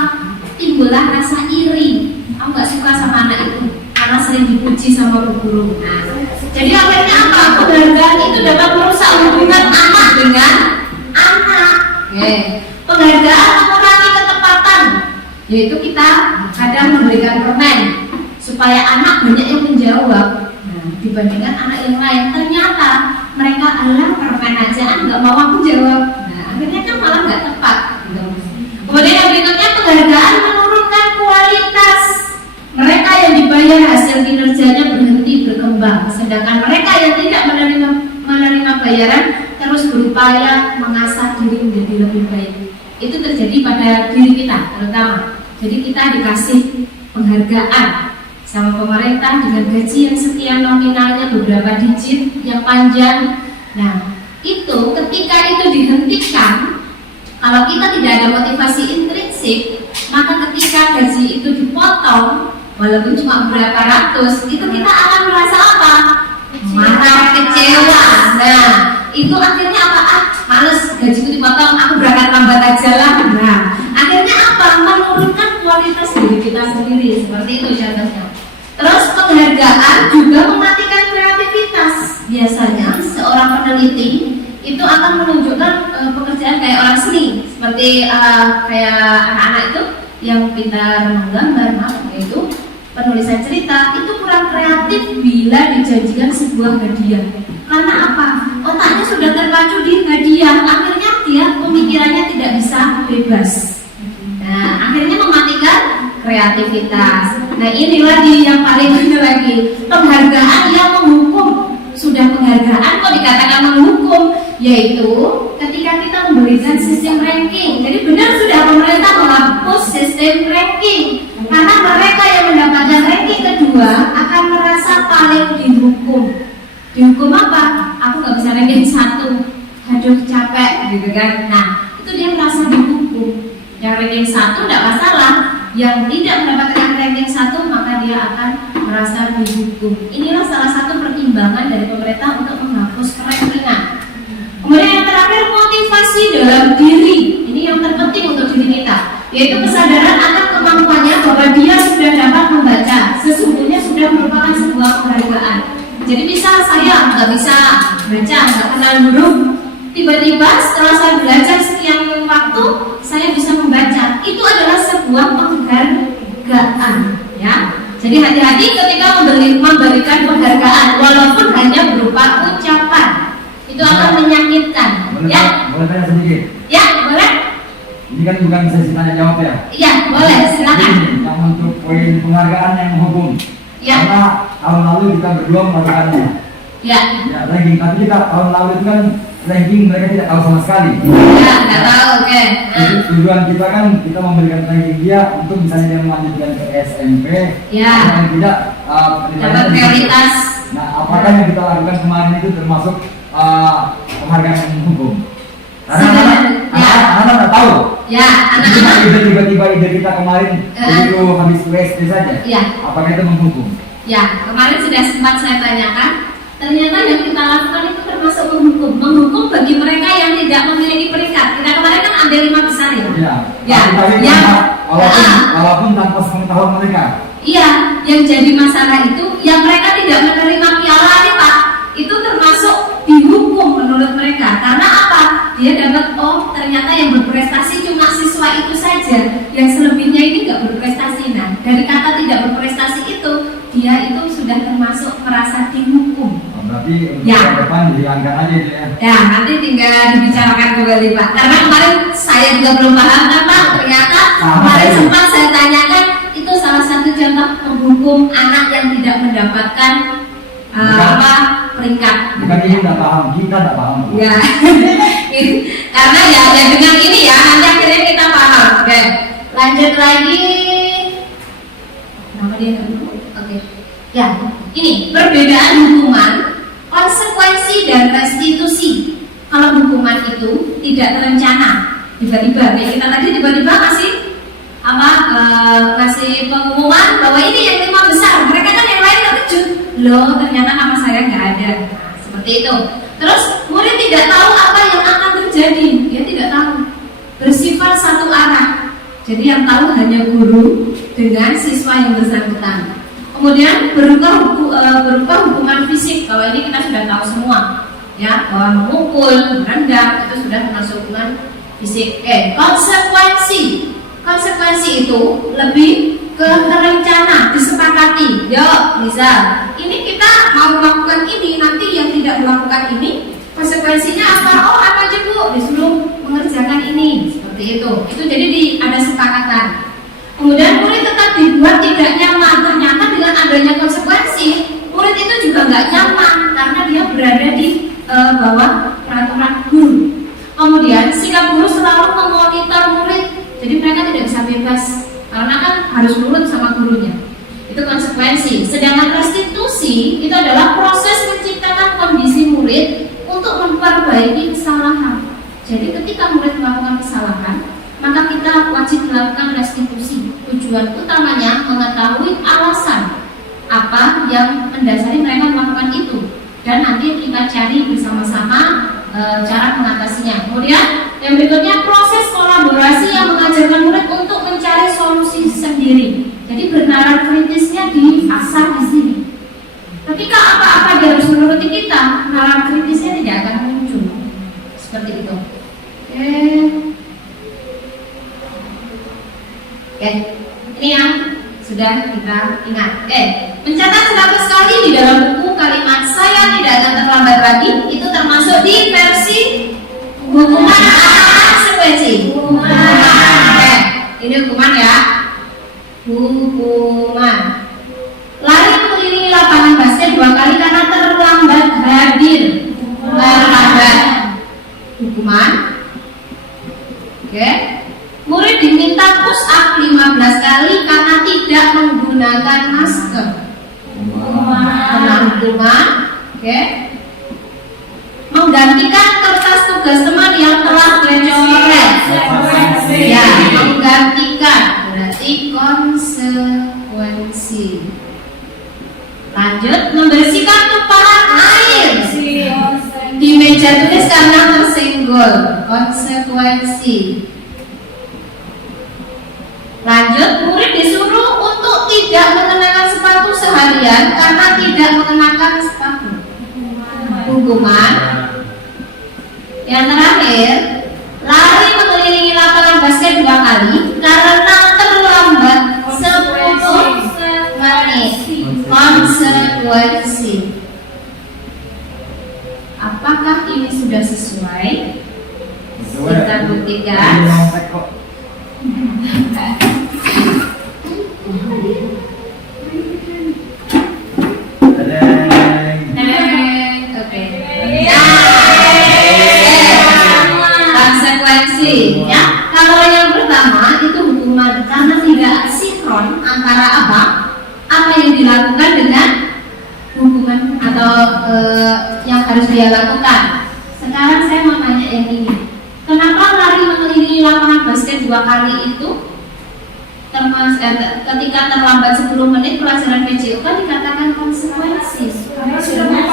Timbullah rasa iri. Aku nggak suka sama anak itu karena sering dipuji sama guru. Nah, jadi akhirnya apa? Penghargaan itu dapat merusak hubungan anak dengan anak. Penghargaan mengurangi ketepatan, yaitu kita kadang memberikan permen supaya anak banyak yang menjawab. Nah, dibandingkan anak yang lain, ternyata mereka permen aja, nggak mau aku jawab. Nah, akhirnya kan malah nggak tepat. Kemudian yang berikutnya, penghargaan menurunkan kualitas. Mereka yang dibayar hasil kinerjanya berhenti berkembang, sedangkan mereka yang tidak menerima bayaran terus berupaya mengasah diri menjadi lebih baik. Itu terjadi pada diri kita terutama. Jadi kita dikasih penghargaan sama pemerintah dengan gaji yang sekian, nominalnya beberapa digit yang panjang. Nah, itu ketika itu dihentikan, kalau kita tidak ada motivasi intrinsik, maka ketika gaji itu dipotong walaupun cuma berapa ratus, itu kita akan merasa apa? Marah, kecewa. Nah, itu akhirnya apa? Males, gajiku dipotong, aku berangkat lambat aja lah. Nah, akhirnya apa? Menurunkan kualitas diri kita sendiri. Seperti itu contohnya. Terus penghargaan juga mematikan kreativitas. Biasanya seorang peneliti itu akan menunjukkan pekerjaan kayak orang seni, seperti kayak anak-anak itu yang pintar menggambar, yaitu penulisan cerita, itu kurang kreatif bila dijanjikan sebuah hadiah. Karena apa? Otaknya sudah terpacu di hadiah, akhirnya dia pemikirannya tidak bisa bebas. Nah, akhirnya mematikan kreativitas. Nah, ini lagi yang paling benar lagi, penghargaan yang menghukum. Sudah penghargaan kok dikatakan menghukum, yaitu ketika kita memberikan sistem ranking. Jadi benar sudah pemerintah menghapus sistem ranking, karena mereka yang mendapatkan ranking kedua akan merasa paling dihukum. Dihukum apa? Aku nggak bisa ranking 1, aduh capek gitu kan. Nah, itu dia merasa dihukum. Yang ranking 1 tidak masalah, yang tidak mendapatkan ranking 1 maka dia akan merasa dihukum. Inilah salah satu pertimbangan dari pemerintah untuk menghapus kerankingan. Kemudian yang terakhir, motivasi dalam diri. Ini yang terpenting untuk diri kita, yaitu kesadaran akan kemampuannya bahwa dia sudah dapat membaca. Sesungguhnya sudah merupakan sebuah penghargaan. Jadi misal saya nggak bisa baca, nggak kenal huruf, tiba-tiba setelah saya belajar sekian waktu saya bisa membaca. Itu adalah sebuah penghargaan, ya. Jadi hati-hati ketika memberikan penghargaan, walaupun hanya berupa ucapan. Itu akan menyakitkan. Boleh tanya sedikit? Ya, boleh. Ini kan bukan sesi tanya jawab ya? Iya, boleh, silakan. Ini yang untuk poin penghargaan yang menghukum. Ya. Karena tahun lalu kita berdua melakukannya. Ya. Ya, ranking. Tapi kita tahun lalu itu kan ranking mereka tidak tahu sama sekali. Ya, nggak tahu, oke. Jadi tujuan kita kan kita memberikan ranking dia untuk misalnya dia melanjutkan ke SMP. Ya. Dan tidak Dapat prioritas. Nah, apakah yang kita lakukan kemarin itu termasuk penghargaan yang menghukum? Karena anak-anak tidak tahu. Ya, anak-anak. Tiba-tiba ide kita kemarin begitu habis USD saja. Ya. Apakah itu menghukum? Ya, kemarin sudah sempat saya tanyakan. Ternyata yang kita lakukan itu termasuk menghukum. Menghukum bagi mereka yang tidak memiliki peringkat. Kita kemarin kan ambil 5 besar ya. Ya. Tapi ya. Walaupun tanpa sepengetahuan mereka. Iya, yang jadi masalah itu yang mereka tidak menerima piala nih Pak. Itu termasuk dihukum menurut mereka. hukum. Oh, berarti untuk Ya. yang depan dihilangkan aja itu ya. Ya, nanti tinggal dibicarakan kembali Pak. Karena kemarin saya juga belum paham kan Pak. Ternyata kemarin sempat saya tanyakan itu salah satu contoh penghukum anak yang tidak mendapatkan peringkat. Bukan ini nggak paham, kita nggak paham. Ya, karena ya dengan ini ya nanti akhirnya kita paham. Oke, lanjut lagi. Nama dia nggak dulu? Oke, ya ini perbedaan hukuman, konsekuensi dan restitusi. Kalau hukuman itu tidak terencana, tiba-tiba kayak kita tadi tiba-tiba ngasih pengumuman bahwa ini yang 5 besar, mereka kan yang lain terkejut, loh ternyata nama saya nggak ada. Nah, seperti itu. Terus murid tidak tahu apa yang akan terjadi, dia tidak tahu, bersifat satu arah. Jadi yang tahu hanya guru dengan siswa yang bersangkutan. Kemudian berupa hukuman fisik. Kalau ini kita sudah tahu semua, ya, bahwa memukul, merendam itu sudah termasuk hukuman fisik. Konsekuensi itu lebih ke terencana, disepakati. Yo, misal ini kita mau melakukan ini, nanti yang tidak melakukan ini konsekuensinya apa? Oh, apa aja Bu? Disuruh mengerjakan ini, seperti itu. Itu jadi ada sepakatan. Kemudian murid tetap dibuat tidak nyaman. Ternyata dengan adanya konsekuensi, murid itu juga nggak nyaman karena dia berada di bawah peraturan guru. Kemudian sikap guru selalu memonitor murid. Jadi mereka tidak bisa bebas karena kan harus nurut sama gurunya. Itu konsekuensi. Sedangkan restitusi itu adalah proses menciptakan kondisi murid untuk memperbaiki kesalahan. Jadi ketika murid melakukan kesalahan, maka kita wajib melakukan restitusi. Tujuan utamanya mengetahui alasan apa yang mendasari mereka melakukan itu, dan nanti kita cari bersama-sama cara mengatasinya. Kemudian yang berikutnya proses kolaborasi yang mengajarkan murid untuk mencari solusi sendiri. Jadi bernalar kritisnya diasah di sini. Ketika apa-apa dia harus menuruti kita, nalar kritisnya tidak akan muncul. Seperti itu. Oke. Ini yang sudah kita ingat. Mencatat 100 kali di dalam buku kalimat saya tidak akan terlambat lagi itu termasuk di versi hukuman atau konsekuensi. Ini hukuman ya. Hukuman. Lari mengelilingi lapangan basket 2 kali karena terlambat hadir. Terlambat. Hukuman. Murid diminta push up 15 kali karena tidak menggunakan masker. Hukuman. Menggantikan kertas tugas teman yang telah dicoret. Ya, menggantikan berarti konsekuensi. Lanjut, membersihkan tumpahan air di meja tulis karena tersenggol. Konsekuensi. Lanjut, murid disuruh untuk tidak mengenakan sepatu seharian karena tidak mengenakan sepatu. Hukuman. Yang terakhir, lari mengelilingi lapangan basket 2 kali karena terlambat 10 menit. Konsekuensi. Apakah ini sudah sesuai? Kita buktikan. Konsekuensi ya. Kalau yang pertama itu hukuman karena tidak sinkron antara apa yang dilakukan dengan hukuman atau yang harus dia lakukan. Sekarang saya mau tanya yang ini. Kenapa lari mengelilingi lapangan basket 2 kali itu ketika terlambat 10 menit pelajaran PJO kan dikatakan konsekuensi? Karena sesuai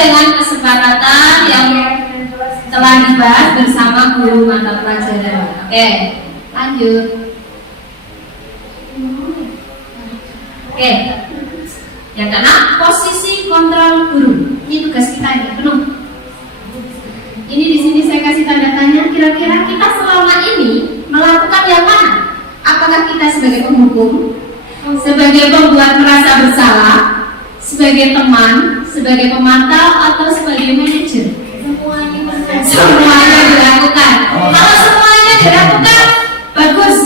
dengan kesepakatan yang telah dibahas bersama guru mata pelajaran. Oke, lanjut. Yang keenam, posisi kontrol guru. Ini tugas kita ini penuh. Ini di sini saya kasih tanda tanya. Kira-kira kita selama ini melakukan yang mana? Apakah kita sebagai penghukum, sebagai pembuat merasa bersalah, sebagai teman, sebagai pemantau, atau sebagai manajer? Semuanya dilakukan. Kalau semuanya dilakukan, bagus.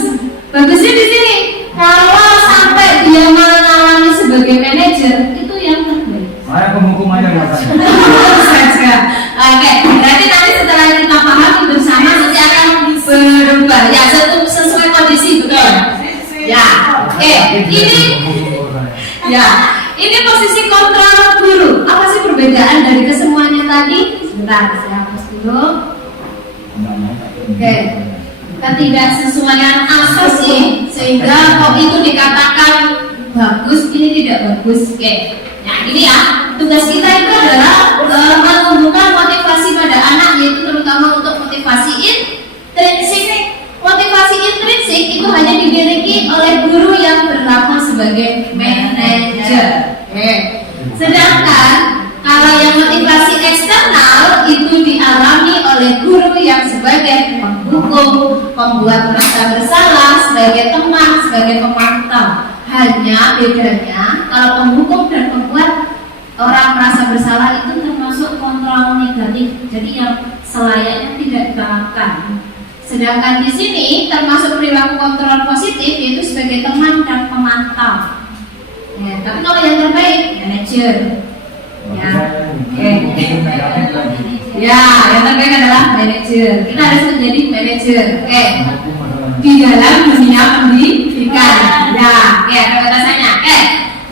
Bagusnya di sini. Kalau sampai dia mengalami sebagai manajer, itu yang terbaik. Saya penghukumannya rasanya. Saja. Oke, berarti nanti setelah kita pahami bersama nanti akan berubah. Ya, sesuai kondisi, betul? Ya. Oke, ini posisi kontrol guru. Apa sih perbedaan dari kesemuanya tadi? Sebentar, saya hapus dulu. Oke. Ketidaksesuaian apa sih sehingga kok itu dikatakan bagus, ini tidak bagus? Oke. Nah, ini ya, tugas kita itu adalah menumbuhkan motivasi pada anak, yaitu terutama untuk motivasi intrinsik. Motivasi intrinsik itu hanya dimiliki oleh guru yang berlaku sebagai manajer. Sedangkan kalau yang motivasi eksternal itu dialami oleh guru yang sebagai penghukum, pembuat merasa bersalah, sebagai teman, sebagai pemantau. Hanya bedanya kalau penghukum dan pembuat orang merasa bersalah itu termasuk kontrol negatif, jadi yang selayaknya tidak diterapkan. Sedangkan di sini termasuk perilaku kontrol positif, yaitu sebagai teman dan pemantau. Ya, tapi kalau yang terbaik manajer. Ya, ya, yang terbaik adalah manajer. Kita harus menjadi manajer. Di dalam dunia pendidikan. Ya, kebetulannya.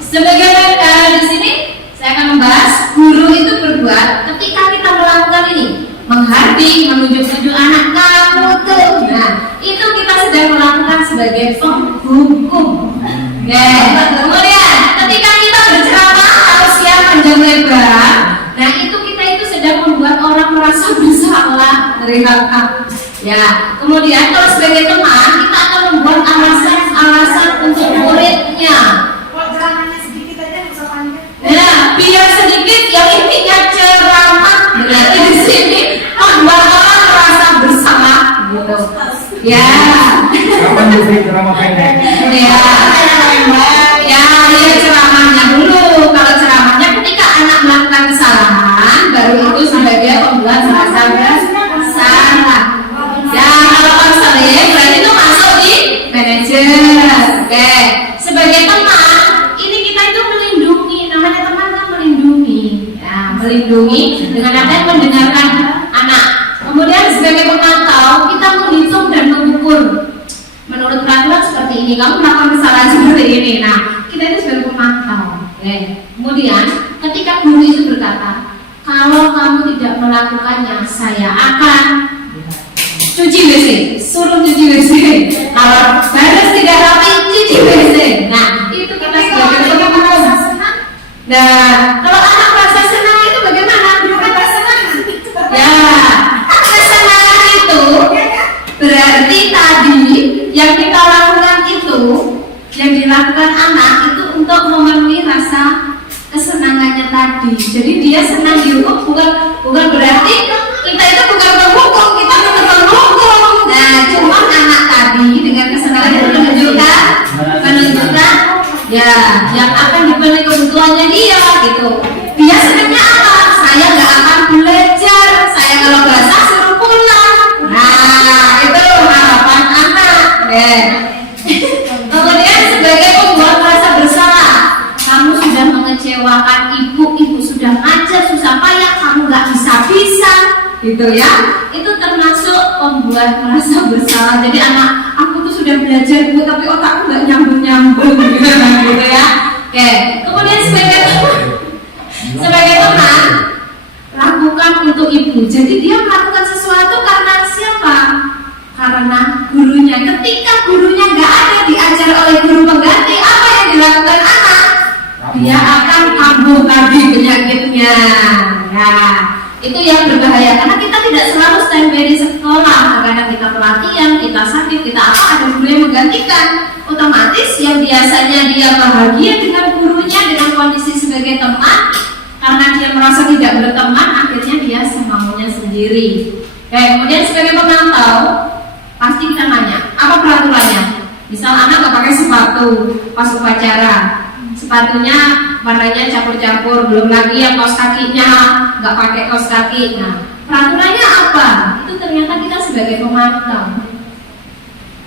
Sebagaimana di sini saya akan membahas guru itu berbuat ketika kita melakukan ini, menghardik, menunjuk-nunjuk anak kamu tuh. Nah, itu kita sedang melakukan sebagai penghukum. Kemudian ketika kita berceramah harus siap panjang lebar. Nah, itu kita itu sedang membuat orang merasa bersalah dari hak. Ya, kemudian kalau sebagai teman kita akan membuat alasan untuk muridnya. Kok ceramahnya sedikit aja nggak usah panjang. Ya, biar sedikit yang intinya ceramah. Berarti di sini membuat orang merasa bersalah, gitu. Ya. Kapan bisa ceramah pendek? Ya, ceramahnya dulu. Kalau ceramahnya ketika anak melakukan kesalahan, baru itu sebagai pembuat merasa bersalah. Ya, kalau konseling berarti itu masuk di manajer. Oke. Sebagai teman, ini kita itu melindungi. Namanya teman kan melindungi. Ya, melindungi dengan adanya mendengarkan anak. Kemudian sebagai pemantau, kita menghitung dan mengukur. Menurut peraturan seperti ini, kamu melakukan kesalahan seperti ini. Nah, kita itu sebagai pemantau. Oke. Kemudian, ketika guru itu berkata, kalau kamu tidak melakukannya, saya akan cuci WC, suruh cuci WC. Kalau baris tidak rapi, cuci WC. Nah, itu kita sebagai penghukum. Nah, kalau anak merasa senang itu bagaimana? Ya, kesenangan itu berarti tadi yang kita lakukan itu, yang dilakukan anak itu untuk memenuhi rasa kesenangannya tadi. Jadi dia senang dihukum, bukan berarti kita itu bukan penghukum, kita tetap menghukum. Nah, cuma anak tadi dengan kesenangan itu menunjukkan ya yang akan dipenuhi kebutuhannya dia gitu. Dia senangnya apa? Saya nggak akan belajar, saya kalau bahasa suruh pulang. Nah, itu harapan anak. Kemudian sebagai pembuat merasa bersalah, kamu sudah mengecewakan ibu sudah ngajar susah payah, kamu nggak bisa, gitu ya. Itu termasuk pembuat merasa bersalah. Jadi anak, aku tuh sudah belajar Bu, tapi otakku nggak nyambung, gitu ya. Oke. Kemudian sebagai teman, lakukan untuk ibu. Jadi dia melakukan sesuatu karena siapa? Karena gurunya. Ketika gurunya nggak ada, diajar oleh guru pengganti, apa yang dilakukan anak? Dia akan kambuh tadi penyakitnya. Nah, itu yang berbahaya karena kita tidak selalu standby di sekolah. Kadang kita pelatihan, kita sakit, kita apa, ada guru yang menggantikan. Otomatis yang biasanya dia bahagia dengan gurunya, dengan kondisi sebagai teman, karena dia merasa tidak berteman, akhirnya dia semaunya sendiri. Kemudian sebagai pemantau, pasti kita nanya, apa peraturannya? Misal anak nggak pakai sepatu pas upacara, sepatunya warnanya campur-campur, belum lagi yang kaos kakinya nggak pakai kaos kaki. Nah, peraturannya apa? Itu ternyata kita sebagai pemantau.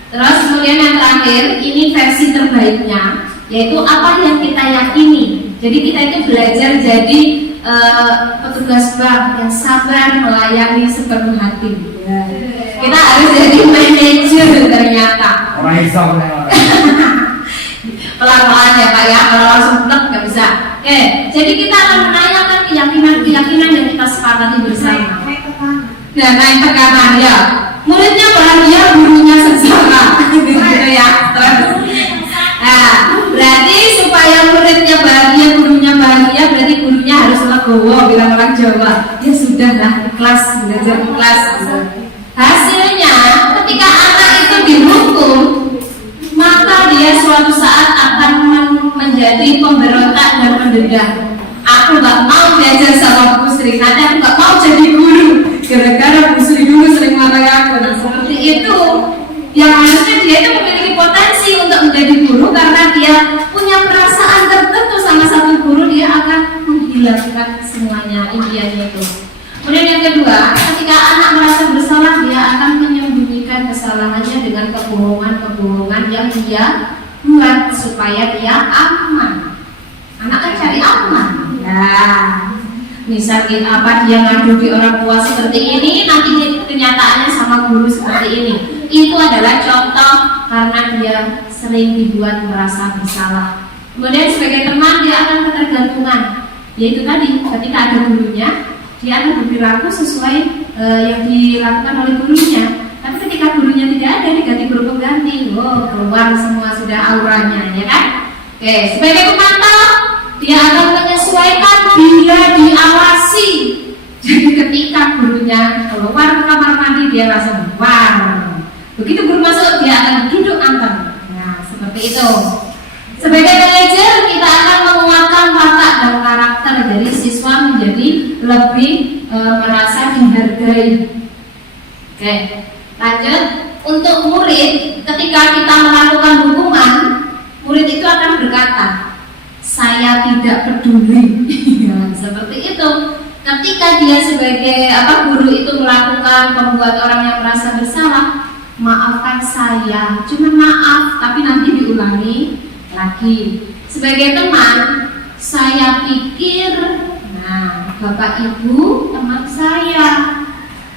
Terus kemudian yang terakhir, ini versi terbaiknya, yaitu apa yang kita yakini. Jadi kita itu belajar jadi petugas bank yang sabar melayani sepenuh hati. Ya. Kita harus jadi manajer ternyata. Orang Islam orang. Pelan-pelan ya Pak ya, kalau langsung blek nggak bisa. Oke, jadi kita akan menanyakan keyakinan-keyakinan yang kita sepakati bersama. Dan naik tekanan ya. Muridnya bahagia, gurunya sengsara. Gitu ya. Terus. Nah, berarti supaya muridnya bahagia, gurunya bahagia, berarti gurunya harus legowo, bilang orang Jawa. Ya sudahlah, ikhlas, belajar ikhlas. Hasilnya, ketika anak itu dihukum, maka dia suatu saat akan menjadi pemberontak dan mendendam. Aku nggak mau belajar sama Bu Sri, nanti aku nggak mau jadi guru gara-gara Bu Sri dulu sering marah aku. Dan seperti itu, yang harusnya dia itu memiliki potensi untuk menjadi guru karena dia punya perasaan tertentu sama satu guru, dia akan menghilangkan semuanya impiannya itu. Kemudian yang kedua, ketika anak merasa bersalah, dia akan menyembunyikan kesalahannya dengan kebohongan-kebohongan yang dia buat supaya dia aman. Anak kan cari aman. Nah, misalnya apa, dia ngadu di orang tua seperti ini, nanti kenyataannya sama guru seperti ini. Itu adalah contoh karena dia sering dibuat merasa bersalah. Kemudian sebagai teman dia akan ketergantungan, yaitu tadi ketika ada gurunya dia akan berperilaku sesuai yang dilakukan oleh gurunya. Tapi ketika gurunya tidak ada, diganti guru pengganti, keluar semua sudah auranya, ya kan? Oke, sebagai pemantau dia akan menyesuaikan bila diawasi. Jadi ketika gurunya keluar ke kamar mandi, dia langsung wow. Begitu guru masuk, dia akan duduk anteng. Nah, seperti itu. Sebagai manajer, kita akan menguatkan watak dan karakter dari siswa menjadi lebih merasa dihargai. Oke, lanjut. Untuk murid, ketika kita melakukan hukuman, murid itu akan berkata, saya tidak peduli. Ya, seperti itu. Ketika dia sebagai guru itu melakukan membuat orang yang merasa bersalah, maafkan saya, cuma maaf, tapi nanti diulangi lagi. Sebagai teman, saya pikir, nah, Bapak Ibu teman saya.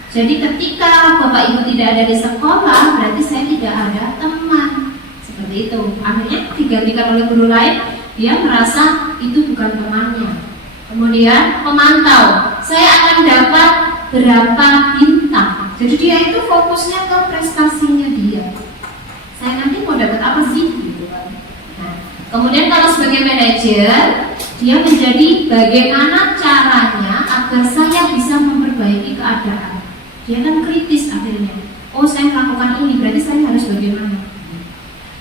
Jadi ketika Bapak Ibu tidak ada di sekolah, berarti saya tidak ada teman. Seperti itu. Akhirnya digantikan oleh guru lain, dia merasa itu bukan temannya. Kemudian pemantau, saya akan dapat berapa bintang. Jadi dia itu fokusnya ke prestasinya dia. Saya nanti mau dapat apa sih? Gitu kan. Nah, kemudian kalau sebagai manajer, dia menjadi bagaimana caranya agar saya bisa memperbaiki keadaan. Dia kan kritis akhirnya. Oh, saya melakukan ini, berarti saya harus bagaimana?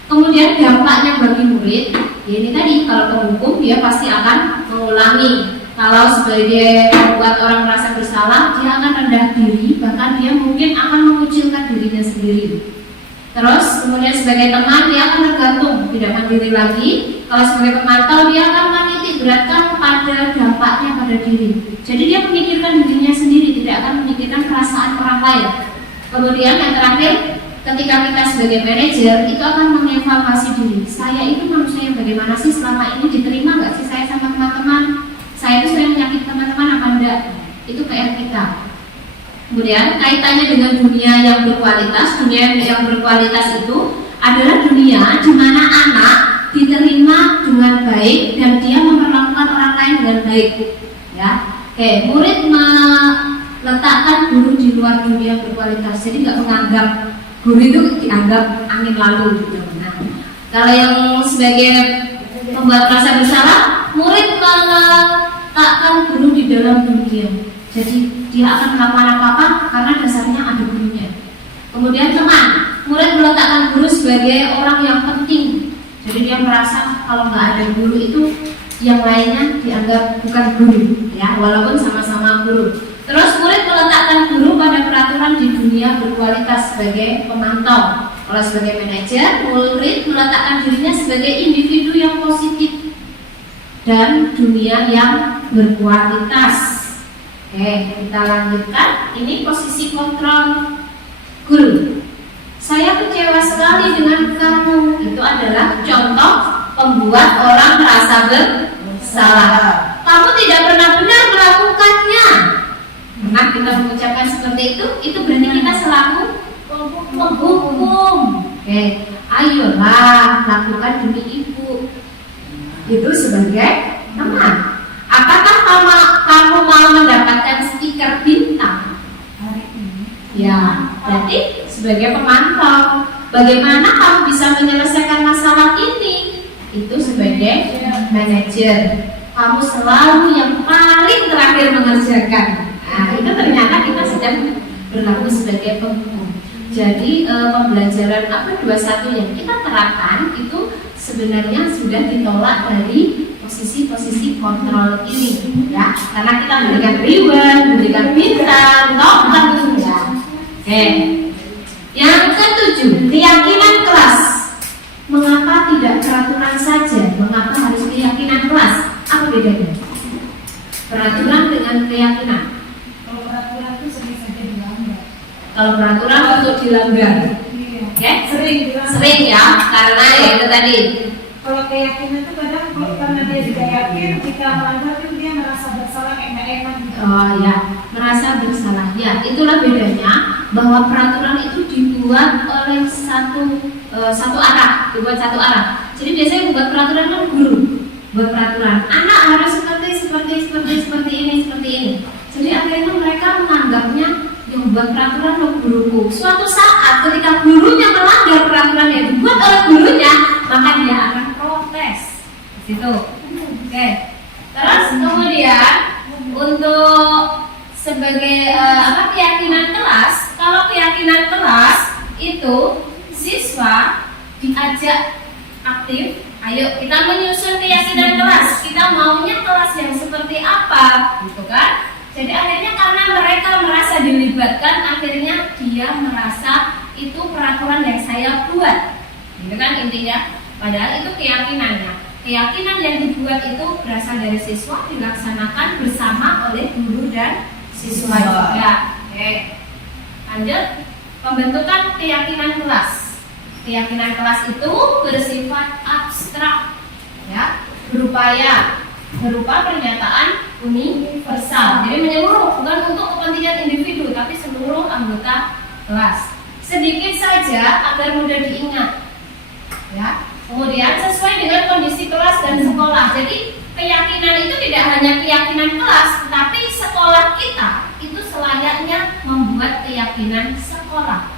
Kemudian dampaknya bagi murid, ya ini tadi, kalau penghukum dia pasti akan mengulangi. Kalau sebagai membuat orang merasa bersalah, dia akan rendah diri, bahkan dia mungkin akan mengucilkan dirinya sendiri. Terus kemudian sebagai teman dia akan tergantung, tidak mandiri lagi. Kalau sebagai pemantau dia akan menitik beratkan pada dampaknya pada diri. Jadi dia memikirkan dirinya sendiri, tidak akan memikirkan perasaan orang lain. Kemudian yang terakhir, ketika kita sebagai manajer itu akan mengevaluasi diri. Saya itu manusia yang bagaimana sih, selama ini diterima nggak sih saya sama teman-teman? Saya itu sering menyakiti teman-teman apa enggak? Itu PR kita. Kemudian kaitannya dengan dunia yang berkualitas. Dunia yang berkualitas itu adalah dunia di mana anak diterima dengan baik dan dia memperlakukan orang lain dengan baik. Ya, oke. Murid meletakkan guru di luar dunia berkualitas. Jadi nggak menganggap guru itu dianggap angin lalu gitu. Nah, kalau yang sebagai membuat rasa bersalah, murid meletakkan guru di dalam dunia. Jadi dia akan melakukan apa-apa karena dasarnya ada gurunya. Kemudian teman, murid meletakkan guru sebagai orang yang penting. Jadi dia merasa kalau nggak ada guru itu yang lainnya dianggap bukan guru, ya, walaupun sama-sama guru. Terus murid meletakkan guru pada peraturan di dunia berkualitas sebagai pemantau. Kalau sebagai manajer, murid meletakkan dirinya sebagai individu yang positif dan dunia yang berkualitas. Oke, kita lanjutkan. Ini posisi kontrol guru. Saya kecewa sekali dengan kamu. Itu adalah contoh pembuat orang merasa bersalah. Kamu tidak pernah benar melakukannya. Nah, kita mengucapkan seperti itu berarti kita selaku menghukum. Oke, ayolah lakukan demi ibu. Itu sebagai teman. Apakah kamu mau mendapatkan stiker bintang? Ya, berarti sebagai pemantau. Bagaimana kamu bisa menyelesaikan masalah ini? Itu sebagai manajer. Kamu selalu yang paling terakhir mengerjakan. Nah, itu ternyata kita sedang berlaku sebagai penghukum. Jadi pembelajaran 21 yang kita terapkan itu sebenarnya sudah ditolak dari posisi-posisi kontrol ini, ya, karena kita memberikan reward, memberikan bintang, token, ya. Oke. Yang ketujuh, keyakinan kelas. Mengapa tidak peraturan saja? Mengapa harus keyakinan kelas? Apa bedanya? Peraturan dengan keyakinan. Kalau peraturan itu sering saja dilanggar. Kalau peraturan untuk dilanggar, Iya. sering ya, karena ya itu tadi. Kalau keyakinan itu kadang karena dia juga yakin jika melanggar itu dia merasa bersalah enak-enak gitu. Oh ya, merasa bersalah. Ya, itulah bedanya bahwa peraturan itu dibuat oleh satu arah, dibuat satu arah. Jadi biasanya membuat peraturan kan guru, buat peraturan. Anak harus seperti ini. Jadi akhirnya mereka menganggapnya yang membuat peraturan adalah guruku. Suatu saat ketika gurunya melanggar peraturan yang dibuat oleh gurunya, maka dia akan protes. Situ. Oke. Terus kemudian untuk sebagai keyakinan kelas, kalau keyakinan kelas itu siswa diajak aktif. Ayo kita menyusun keyakinan kelas. Kita maunya kelas yang seperti apa, gitu kan? Jadi akhirnya karena mereka merasa dilibatkan, akhirnya dia merasa itu peraturan yang saya buat, gitu kan intinya. Padahal itu keyakinannya. Keyakinan yang dibuat itu berasal dari siswa, dilaksanakan bersama oleh guru dan siswa juga. Oke. Lanjut, pembentukan keyakinan kelas. Keyakinan kelas itu bersifat abstrak, ya, berupa pernyataan universal. Jadi menyeluruh, bukan untuk kepentingan individu, tapi seluruh anggota kelas. Sedikit saja agar mudah diingat, ya. Kemudian sesuai dengan kondisi kelas dan sekolah. Jadi keyakinan itu tidak hanya keyakinan kelas, tetapi sekolah kita itu selayaknya membuat keyakinan sekolah.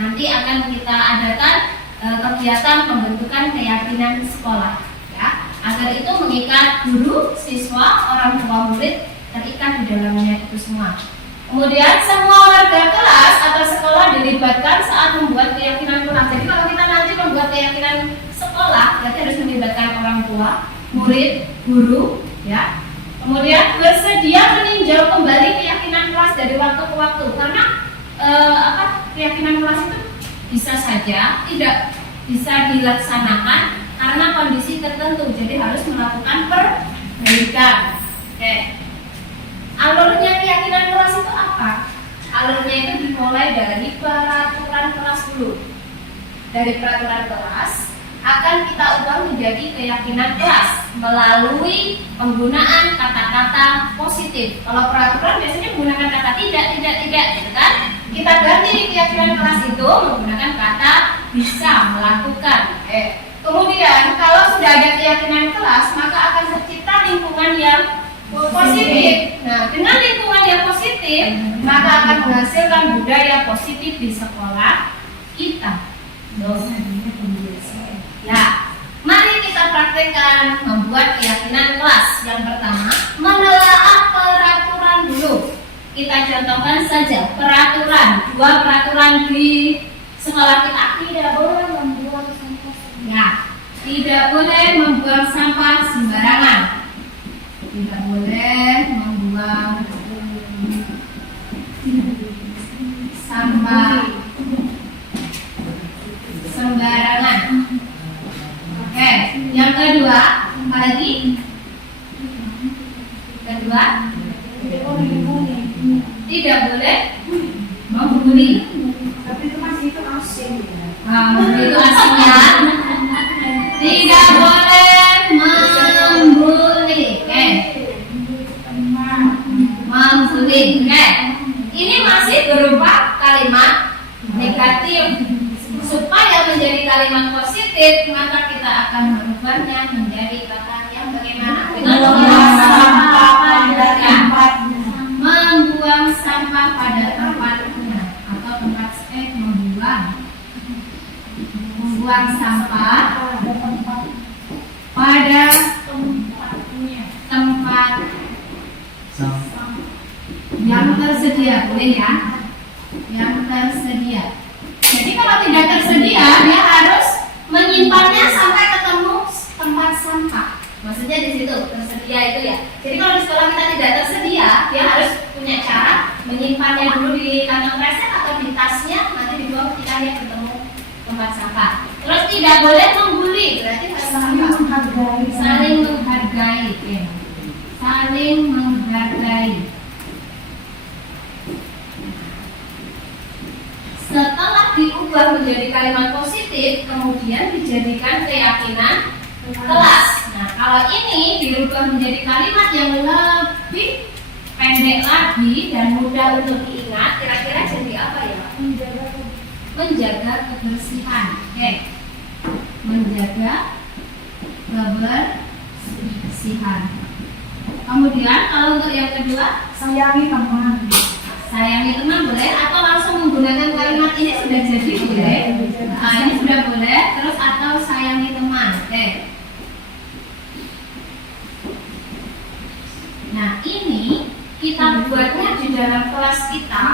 Nanti akan kita adakan kegiatan pembentukan keyakinan sekolah, ya, agar itu mengikat guru, siswa, orang tua, murid, terikat di dalamnya itu semua. Kemudian semua warga kelas atau sekolah dilibatkan saat membuat keyakinan kelas. Jadi kalau kita nanti membuat keyakinan sekolah, berarti harus melibatkan orang tua, murid, guru, ya. Kemudian bersedia meninjau kembali keyakinan kelas dari waktu ke waktu, karena keyakinan kelas itu bisa saja tidak bisa dilaksanakan karena kondisi tertentu, jadi harus melakukan perbaikan. Oke. Alurnya keyakinan kelas itu apa? Alurnya itu dimulai dari peraturan kelas dulu. Dari peraturan kelas akan kita ubah menjadi keyakinan kelas melalui penggunaan kata-kata positif. Kalau peraturan biasanya menggunakan kata tidak, gitu kan? Kita ganti keyakinan kelas itu menggunakan kata bisa, melakukan. Kemudian kalau sudah ada keyakinan kelas, maka akan tercipta lingkungan yang positif. Nah, dengan lingkungan yang positif, maka akan menghasilkan budaya positif di sekolah kita. Ya, mari kita praktekkan membuat keyakinan kelas. Yang pertama, menelaah peraturan dulu. Kita contohkan saja peraturan, 2 peraturan di sekolah kita. Tidak boleh membuang sampah. Ya, tidak boleh membuang sampah sembarangan. Tidak boleh membuang sampah kedua, Boleh. tidak boleh membuli. Tapi itu masih itu asing. Itu aslinya. Tidak boleh membuli. Oke. Membuli. Oke. Ini masih berupa kalimat negatif. Supaya menjadi kalimat positif, maka kita akan merubahnya menjadi kata yang bagaimana? Membuang sampah pada tempatnya. Membuang sampah pada tempatnya atau membuang sampah pada tempat yang tersedia, boleh ya? Yang tersedia. Jadi kalau tidak tersedia, dia harus menyimpannya sampai ketemu tempat sampah. Maksudnya di situ tersedia itu ya. Jadi kalau di sekolah kita tidak tersedia, dia harus punya cara menyimpannya dulu di kantong kresek atau di tasnya, nanti dibawa ketika dia ketemu tempat sampah. Terus tidak boleh membuli, berarti saling menghargai, ya. Saling menghargai. Setelah diubah menjadi kalimat positif, kemudian dijadikan keyakinan kelas. Nah, kalau ini dirubah menjadi kalimat yang lebih pendek lagi dan mudah untuk diingat, kira-kira jadi apa ya? Menjaga kebersihan. Oke. Menjaga kebersihan. Kemudian kalau untuk yang kedua, Sayangi teman. sayangi teman boleh, atau langsung menggunakan kalimat ini sudah jadi boleh. Nah, ini sudah boleh. Terus atau sayangi teman. Oke. Nah, ini kita buatnya di dalam kelas kita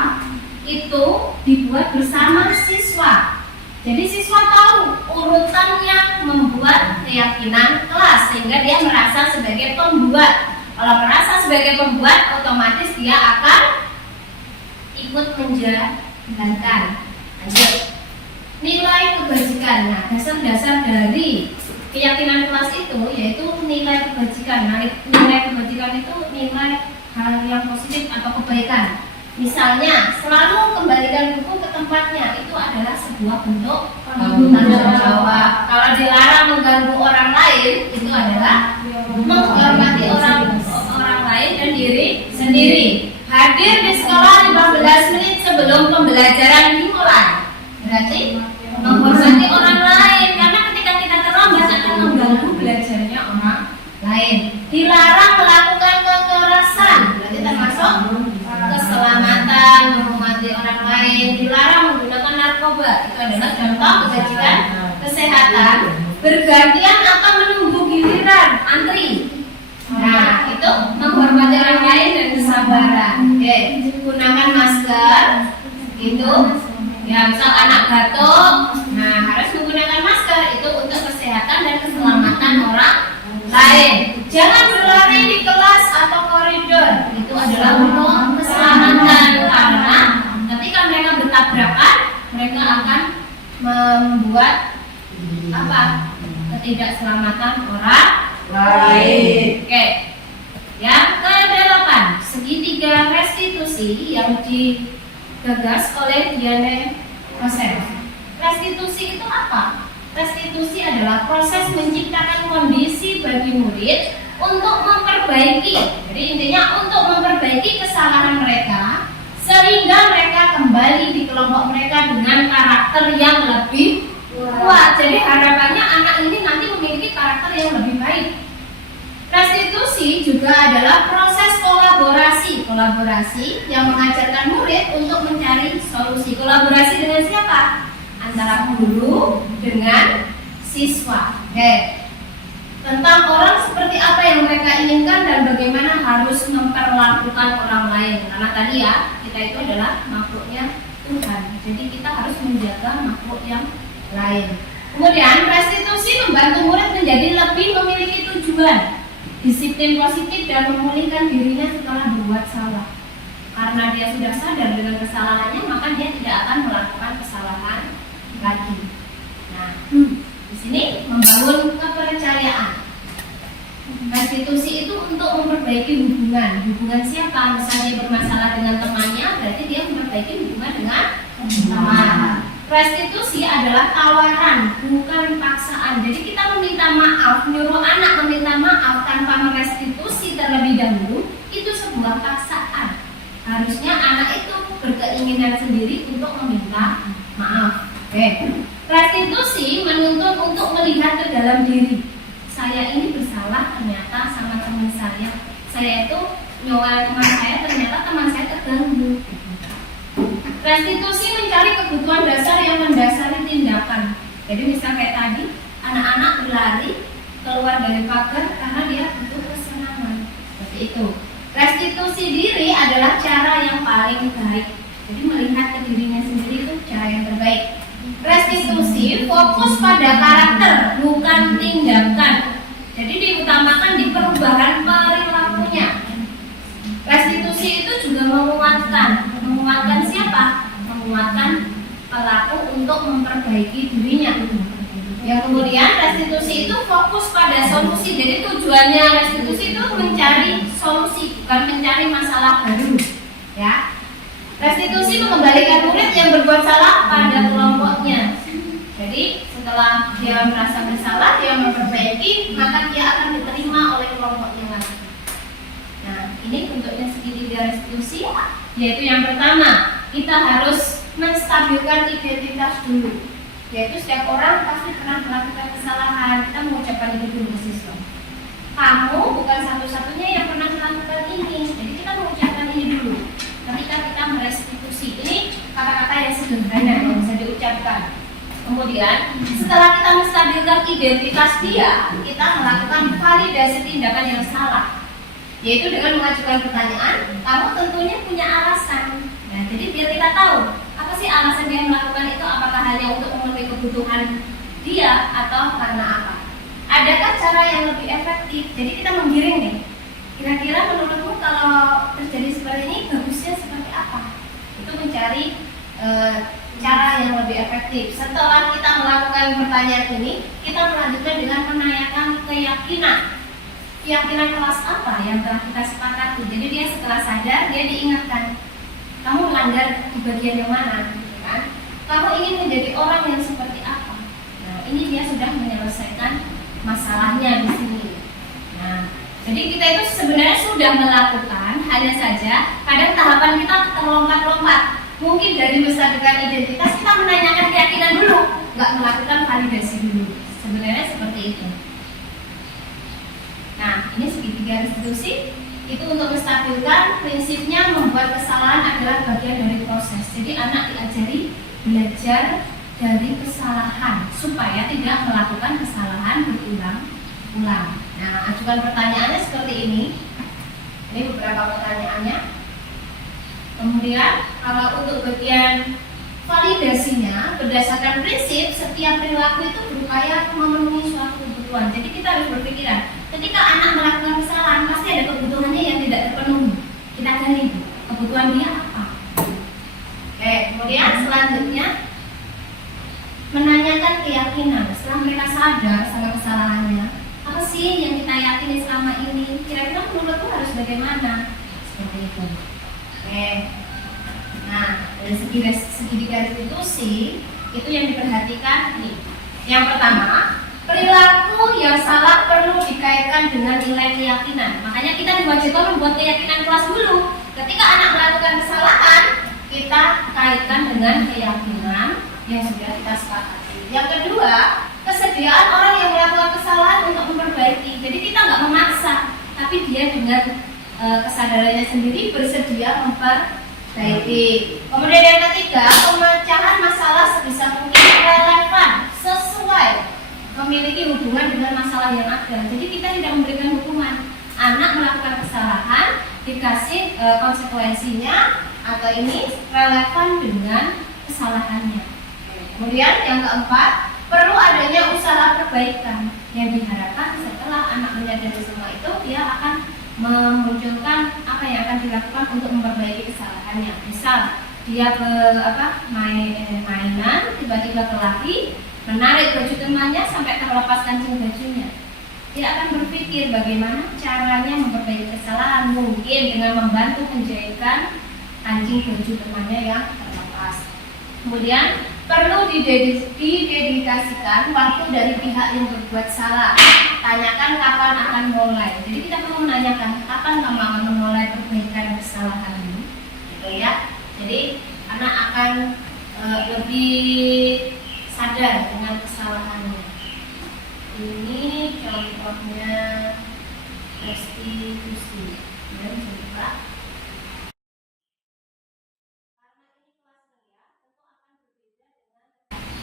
itu dibuat bersama siswa. Jadi siswa tahu urutannya membuat keyakinan kelas sehingga dia merasa sebagai pembuat. Kalau merasa sebagai pembuat, otomatis dia akan ikut menjalankan. Lanjut. Nilai kebajikan. Nah, dasar-dasar dari keyakinan kelas itu yaitu nilai kebajikan. Nah, nilai kebajikan itu nilai hal yang positif atau kebaikan. Misalnya, selalu kembalikan buku ke tempatnya. Itu adalah sebuah bentuk tanggung jawab. Kalau dilarang mengganggu orang lain, itu adalah menghormati orang lain dan diri sendiri. Hadir di sekolah 15 menit sebelum pembelajaran dimulai. Berarti menghormati orang lain, karena ketika kita terlambat akan mengganggu belajarnya orang lain. Dilarang melakukan kekerasan, berarti termasuk keselamatan, menghormati orang lain. Dilarang menggunakan narkoba, itu adalah contoh kebajikan kesehatan. Bergantian atau menunggu giliran antri. Nah, itu menghormati orang lain dan kesabaran. Oke, gunakan masker. Itu ya, misal anak batuk, nah harus menggunakan masker. Itu untuk kesehatan dan keselamatan orang lain. Jangan berlari di kelas atau koridor. Itu adalah untuk keselamatan, karena ketika mereka bertabrakan, mereka akan membuat apa? Ketidakselamatan orang lain. Oke. Yang ke-8, segitiga restitusi yang digagas oleh Diane Rosen. Restitusi itu apa? Restitusi adalah proses menciptakan kondisi bagi murid untuk memperbaiki. Jadi intinya untuk memperbaiki kesalahan mereka sehingga mereka kembali di kelompok mereka dengan karakter yang lebih kuat. Jadi harapannya anak ini nanti memiliki karakter yang lebih baik. Restitusi juga adalah proses kolaborasi yang mengajarkan murid untuk mencari solusi. Kolaborasi dengan siapa? Antara guru dengan siswa. Oke. Tentang orang seperti apa yang mereka inginkan dan bagaimana harus memperlakukan orang lain. Karena tadi ya, kita itu adalah makhluknya Tuhan. Jadi kita harus menjaga makhluk yang lain. Kemudian restitusi membantu murid menjadi lebih memiliki tujuan, disiplin positif dan memulihkan dirinya setelah berbuat salah. Karena dia sudah sadar dengan kesalahannya, maka dia tidak akan melakukan kesalahan lagi. Nah, di sini membangun kepercayaan. Restitusi itu untuk memperbaiki hubungan siapa? Misalnya dia bermasalah dengan temannya, berarti dia memperbaiki hubungan dengan teman. Restitusi adalah tawaran, bukan paksaan. Jadi kita meminta maaf, nyuruh anak meminta maaf tanpa merestitusi terlebih dahulu, itu sebuah paksaan. Harusnya anak itu berkeinginan sendiri untuk meminta maaf. Restitusi menuntut untuk melihat ke dalam diri. Saya ini bersalah ternyata sama teman saya. Saya itu nyuruh teman saya, ternyata teman saya terganggu. Restitusi mencari kebutuhan dasar yang mendasari tindakan. Jadi misal kayak tadi, anak-anak berlari keluar dari pagar karena dia butuh kesenangan. Seperti itu. Restitusi diri adalah cara yang paling baik. Jadi melihat ke dirinya sendiri itu cara yang terbaik. Restitusi fokus pada karakter, bukan tindakan. Jadi diutamakan di perubahan perilakunya. Restitusi itu juga menguatkan siapa? Menguatkan pelaku untuk memperbaiki dirinya. Yang kemudian restitusi itu fokus pada solusi. Jadi tujuannya restitusi itu mencari solusi, bukan mencari masalah baru. Ya. Restitusi mengembalikan murid yang berbuat salah pada kelompoknya. Jadi setelah dia merasa bersalah, dia memperbaiki, maka dia akan diterima oleh kelompoknya lagi. Nah, ini bentuknya segitiga restitusi, yaitu yang pertama, kita harus menstabilkan identitas dulu. Yaitu setiap orang pasti pernah melakukan kesalahan. Kita mengucapkan itu dulu ke siswa. Kamu bukan satu-satunya yang pernah melakukan ini. Jadi kita mengucapkan ini dulu. Ketika kita merestitusi, ini kata-kata yang sederhana yang bisa diucapkan. Kemudian setelah kita menstabilkan identitas dia, kita melakukan validasi tindakan yang salah. Yaitu dengan mengajukan pertanyaan, kamu tentunya punya alasan. Nah, jadi biar kita tahu apa sih alasan dia melakukan itu, apakah hanya untuk memenuhi kebutuhan dia atau karena apa. Adakah cara yang lebih efektif? Jadi kita menggiring nih. Kira-kira menurutmu kalau terjadi seperti ini bagusnya seperti apa? Itu mencari cara yang lebih efektif. Setelah kita melakukan pertanyaan ini, kita melanjutkan dengan menanyakan keyakinan. Keyakinan kelas apa yang telah kita sepakati. Jadi dia setelah sadar, dia diingatkan, kamu melanggar di bagian yang mana, kan? Kamu ingin menjadi orang yang seperti apa? Nah, ini dia sudah menyelesaikan masalahnya di sini. Nah, jadi kita itu sebenarnya sudah melakukan, hanya saja kadang tahapan kita terlompat-lompat. Mungkin dari menstabilkan identitas kita menanyakan keyakinan dulu, nggak melakukan validasi dulu. Sebenarnya seperti itu. Nah, ini segitiga restitusi itu untuk menstabilkan, prinsipnya membuat kesalahan adalah bagian dari proses. Jadi anak diajari belajar dari kesalahan supaya tidak melakukan kesalahan berulang-ulang. Nah, ajukan pertanyaannya seperti ini. Ini beberapa pertanyaannya. Kemudian kalau untuk bagian validasinya berdasarkan prinsip setiap perilaku itu berupaya memenuhi suatu kebutuhan. Jadi kita harus berpikiran, ketika anak melakukan kesalahan pasti ada kebutuhannya yang tidak terpenuhi. Kita gali kebutuhan dia apa. Kemudian selanjutnya menanyakan keyakinan. Setelah mereka sadar sama kesalahannya, apa sih yang kita yakini selama ini? Kira-kira menurutku harus bagaimana? Seperti itu. Nah, dari segi restitusi itu yang diperhatikan nih. Yang pertama, perilaku yang salah perlu dikaitkan dengan nilai keyakinan. Makanya kita diwajibkan membuat keyakinan kelas dulu. Ketika anak melakukan kesalahan, kita kaitkan dengan keyakinan yang sudah kita sepakati. Yang kedua, kesediaan orang yang melakukan kesalahan untuk memperbaiki. Jadi kita nggak memaksa, tapi dia dengan kesadarannya sendiri bersedia memperbaiki. Kemudian yang ketiga, pemecahan masalah sebisa mungkin relevan, sesuai, memiliki hubungan dengan masalah yang ada. Jadi kita tidak memberikan hukuman. Anak melakukan kesalahan, dikasih konsekuensinya atau ini relevan dengan kesalahannya. Kemudian yang keempat, perlu adanya usaha perbaikan yang diharapkan setelah anak menyadari semua itu, dia akan memunculkan apa yang akan dilakukan untuk memperbaiki kesalahannya. Misal dia ke mainan, tiba-tiba kelari, menarik baju temannya sampai terlepas kancing bajunya. dia akan berpikir bagaimana caranya memperbaiki kesalahan, mungkin dengan membantu menjahitkan kancing baju temannya yang terlepas. Kemudian perlu didedikasikan waktu dari pihak yang berbuat salah. Tanyakan kapan akan mulai. Jadi kita perlu menanyakan kapan kamu akan memulai perbaikan kesalahan ini, gitu ya. Jadi anak akan lebih sadar dengan kesalahannya. Ini contohnya restitusi. Dan juga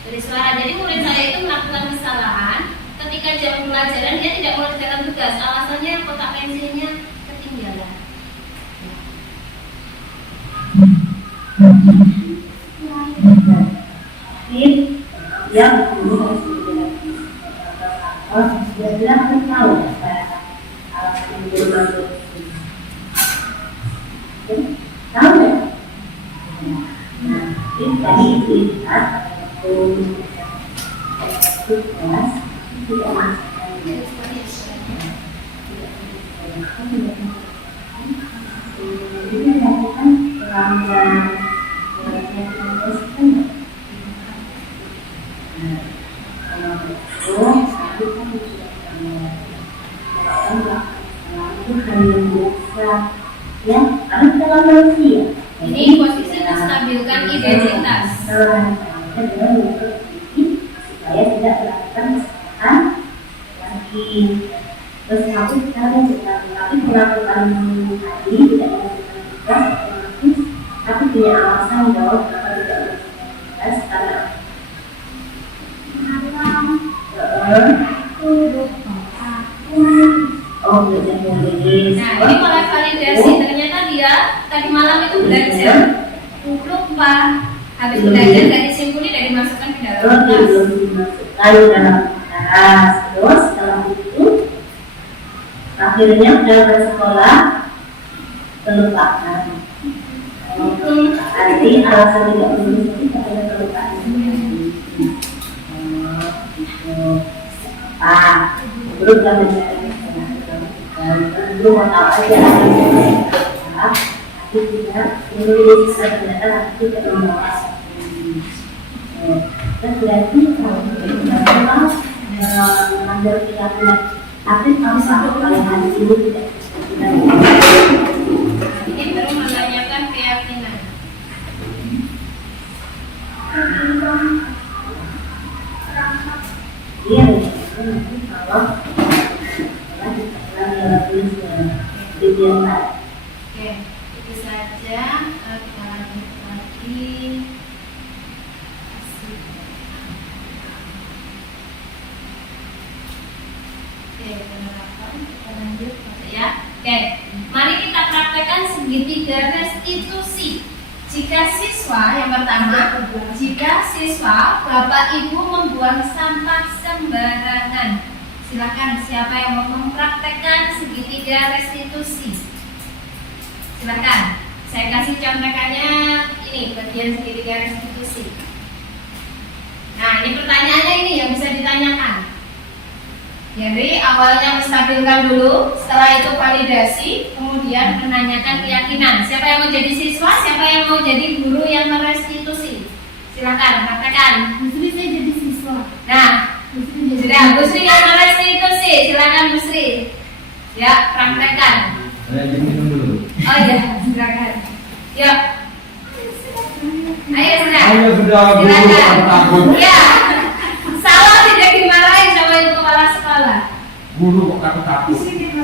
dari suara. Jadi murid saya itu melakukan kesalahan ketika jam pelajaran dia tidak mengerjakan tugas. Alasannya kotak pensilnya ketinggalan. Yang dia bilang aku tahu alasan yang berlaku. Tahu ya? Nah, ini tadi lihat tugas tidak ini melakukan pelanggaran ya, harus dalam manusia. Ini posisi menstabilkan identitas. Supaya tidak melakukan kesalahan lagi. Terus aku sekarang tapi melakukan tadi tidak melakukan tugas, otomatis aku punya alasan bahwa kenapa tidak melakukan tugas karena oh belajar menulis. Nah, ini mulai validasi. Ternyata dia tadi malam itu belajar, lupa. Habis belajar dari disimpulin dan dimasukkan ke dalam kelas. Belum dimasukkan dalam kelas. Terus setelah itu akhirnya dalam sekolah kelupaan. Arti alasan tidak menulis itu karena kelupaan. Belum kami belum mau tahu aja tapi tidak menulis ternyata aku tidak membawa dan berarti kalau kita mengambil keyakinan tapi kami sampai pada hari ini tidak Ini baru menanyakan keyakinan. dia kalau Oke, itu saja. Kita lanjut lagi. Oke, penerapan kita lanjut ya. Oke, mari kita praktekkan segitiga restitusi. Jika siswa yang pertama, jika siswa bapak ibu membuang sampah sembarangan. Silakan siapa yang mau mempraktekkan segitiga restitusi. Silakan. Saya kasih contekannya ini bagian segitiga restitusi. Nah, ini pertanyaannya ini yang bisa ditanyakan. Jadi awalnya menstabilkan dulu, setelah itu validasi, kemudian menanyakan keyakinan. Siapa yang mau jadi siswa, siapa yang mau jadi guru yang merestitusi? Silakan praktekkan. Justru saya jadi siswa. Nah, sudah Bu Sri yang merestitusi, silakan Bu Sri. Ya, praktekkan. Saya minum dulu. Oh iya, silakan. Yuk. Ayo sudah. Ayo sudah, Bu, Silakan. takut. Ya. Salah tidak dimarahin sama ibu kepala sekolah. Guru kok takut-takut.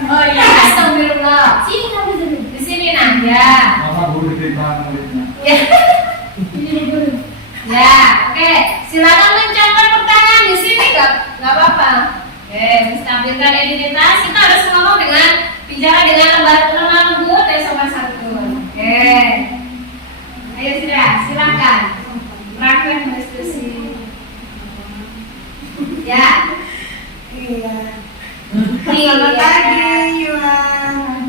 Oh iya, astagfirullah. Sini kamu dulu. Di sini Nanda. Masa guru diterima muridnya? Ya. Ya, oke. Silakan mencatat pertanyaan di sini, nggak apa-apa. Oke, menstabilkan identitas. Kita harus ngomong dengan bicara dengan lemah lembut dan sopan santun. Oke. Ayo sudah, silakan. Praktek restitusi. Ya. Iya. Selamat pagi, Yuan.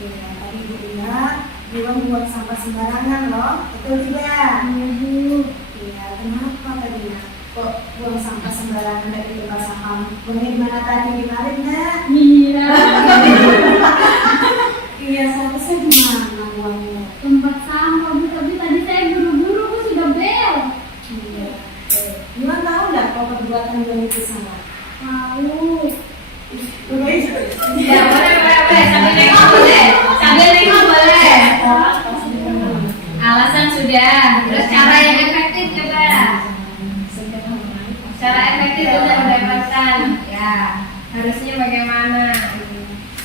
Iya, tadi Bu lihat Yuan buang sampah sembarangan loh. Betul tidak? Iya, kenapa tadi? Kok buang sampah sembarangan dari tempat sampah. Buangnya di mana tadi kemarin enggak? Iya. Iya, seharusnya di mana buangnya? Tempat sampah Bu, tapi tadi saya buru-buru Bu, sudah bel. Iya. Iwan tahu nggak kalau perbuatan Iwan itu salah? Tahu. Ya, boleh. Sambil nengok boleh. Sambil nengok boleh. Alasan sudah. Terus cara yang efektif coba. Cara efektif untuk mendapatkan. Ya, harusnya bagaimana?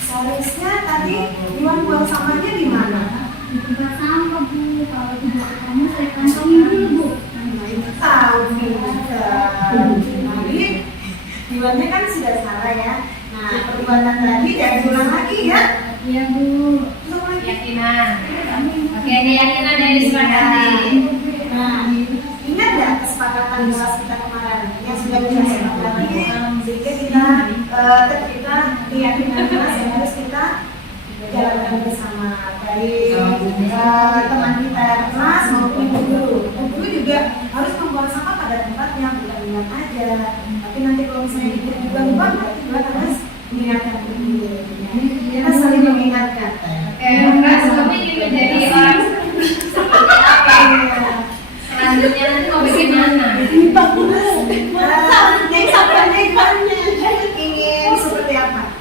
Seharusnya tadi Iwan buang sampahnya di mana? Di tempat sampah Bu, kalau tidak ketemu saya kantongin dulu Bu. Tahu juga. Jadi Iwannya kan sudah salah ya. Nah, perbuatan tadi jangan diulang lagi ya. Iya Bu. Ulang lagi. Keyakinan. Oke, keyakinan dari disepakati. Nah, ingat nggak kesepakatan kelas kita kemarin yang sudah kita sepakati sehingga kita keyakinan kelas yang harus kita jalankan bersama dari teman kita kelas maupun guru. Guru juga harus membuang sampah pada tempatnya, bukan ingat aja. Tapi nanti kalau misalnya kita juga lupa, berarti juga harus mengingatkan guru. Kita saling mengingatkan. Oke, Mbak, suami ingin menjadi orang seperti apa? Selanjutnya nanti mau bagaimana? Ingin seperti apa?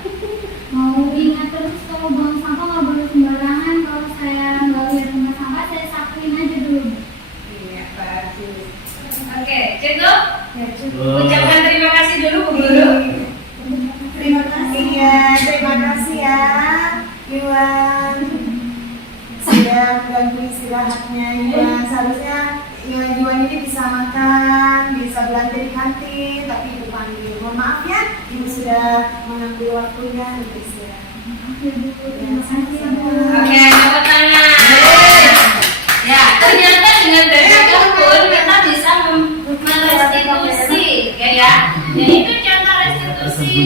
Mau ingat terus kalau buang sampah nggak boleh sembarangan. Kalau saya nggak lihat tempat sampah, saya sapuin aja dulu. Iya, bagus. Oke, cukup? Ya, cukup. Ucapkan terima kasih dulu Bu Guru. Terima kasih ya, Iwan. Sudah mengganggu istirahatnya Iwan. Seharusnya Iwan ini bisa makan, bisa belanja di kantin, tapi Ibu panggil. Mohon maaf ya, Ibu sudah mengambil waktunya untuk istirahat. Terima kasih ya Bu. Oke, tepuk tangan. Ya, ternyata dengan bersyukur pun kita bisa merestitusi, ya. Yaitu contoh restitusi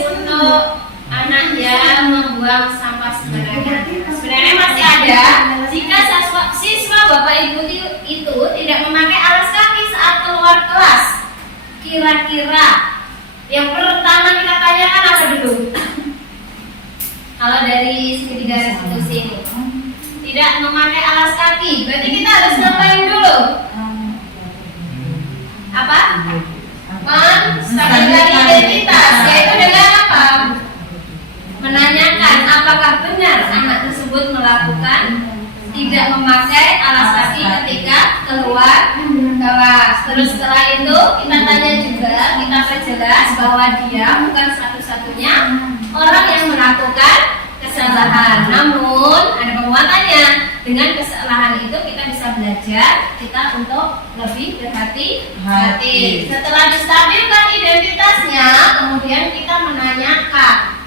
untuk anak yang membuang sampah sembarangan. Sebenarnya masih ada jika siswa Bapak Ibu itu tidak memakai alas kaki saat keluar kelas. Kira-kira yang pertama kita tanyakan apa dulu? Kalau dari segitiga restitusi ini tidak memakai alas kaki, berarti kita harus ngapain dulu? Apa? Menstabilkan identitas, yaitu dengan apa? Menanyakan apakah benar anak tersebut melakukan tidak memakai alas kaki ketika keluar kelas. Terus setelah itu kita tanya juga, kita perjelas bahwa dia bukan satu-satunya orang yang melakukan kesalahan. Namun ada penguatannya. Dengan kesalahan itu kita bisa belajar kita untuk lebih berhati-hati. Setelah distabilkan identitasnya, kemudian kita menanyakan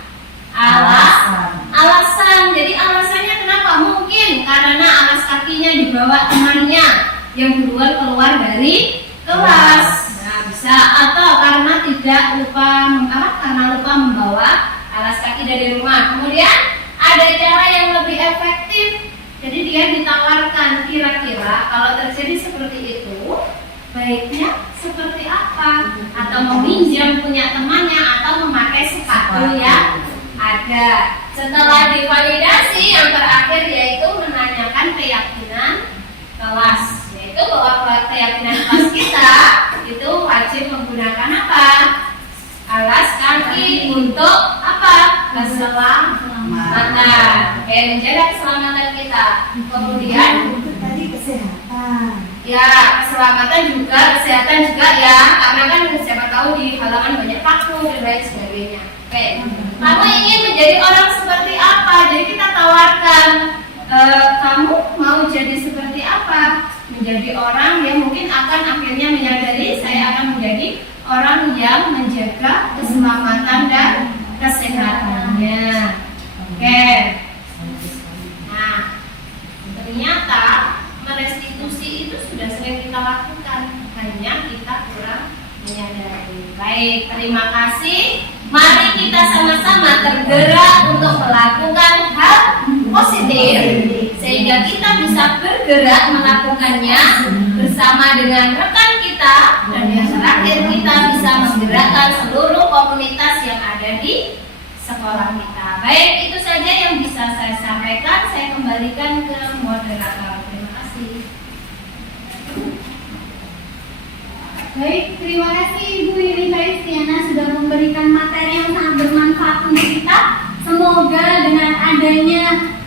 alasan. Jadi alasannya kenapa? Mungkin karena alas kakinya dibawa temannya yang duluan keluar dari kelas. Nah, bisa atau karena lupa membawa alas kaki dari rumah. Kemudian ada cara yang lebih efektif. Jadi dia ditawarkan, kira-kira kalau terjadi seperti itu baiknya seperti apa? Atau meminjam punya temannya atau memakai sepatu yang ada. Setelah divalidasi, yang terakhir yaitu menanyakan keyakinan kelas, yaitu bahwa keyakinan kelas kita itu wajib menggunakan apa? Alas kaki untuk apa? Keselamatan. Oke, menjaga keselamatan kita. Kemudian tadi kesehatan. ya, keselamatan juga, kesehatan juga ya, karena kan siapa tahu di halaman banyak paku dan lain sebagainya. Oke, kamu ingin menjadi orang seperti apa? Jadi kita tawarkan, kamu mau jadi seperti apa? Menjadi orang yang mungkin akan akhirnya menyadari saya akan menjadi orang yang menjaga keselamatan dan kesehatannya. Oke. Nah, ternyata merestitusi itu sudah sering kita lakukan, hanya kita kurang menyadari. Baik, terima kasih. Mari kita sama-sama tergerak untuk melakukan hal positif sehingga kita bisa bergerak melakukannya bersama dengan rekan kita kita, dan yang terakhir kita bisa menggerakkan seluruh komunitas yang ada di sekolah kita. Baik, itu saja yang bisa saya sampaikan. Saya kembalikan ke moderator. Terima kasih. Baik, terima kasih Ibu Iri Kristiana sudah memberikan materi yang sangat bermanfaat untuk kita. Semoga dengan adanya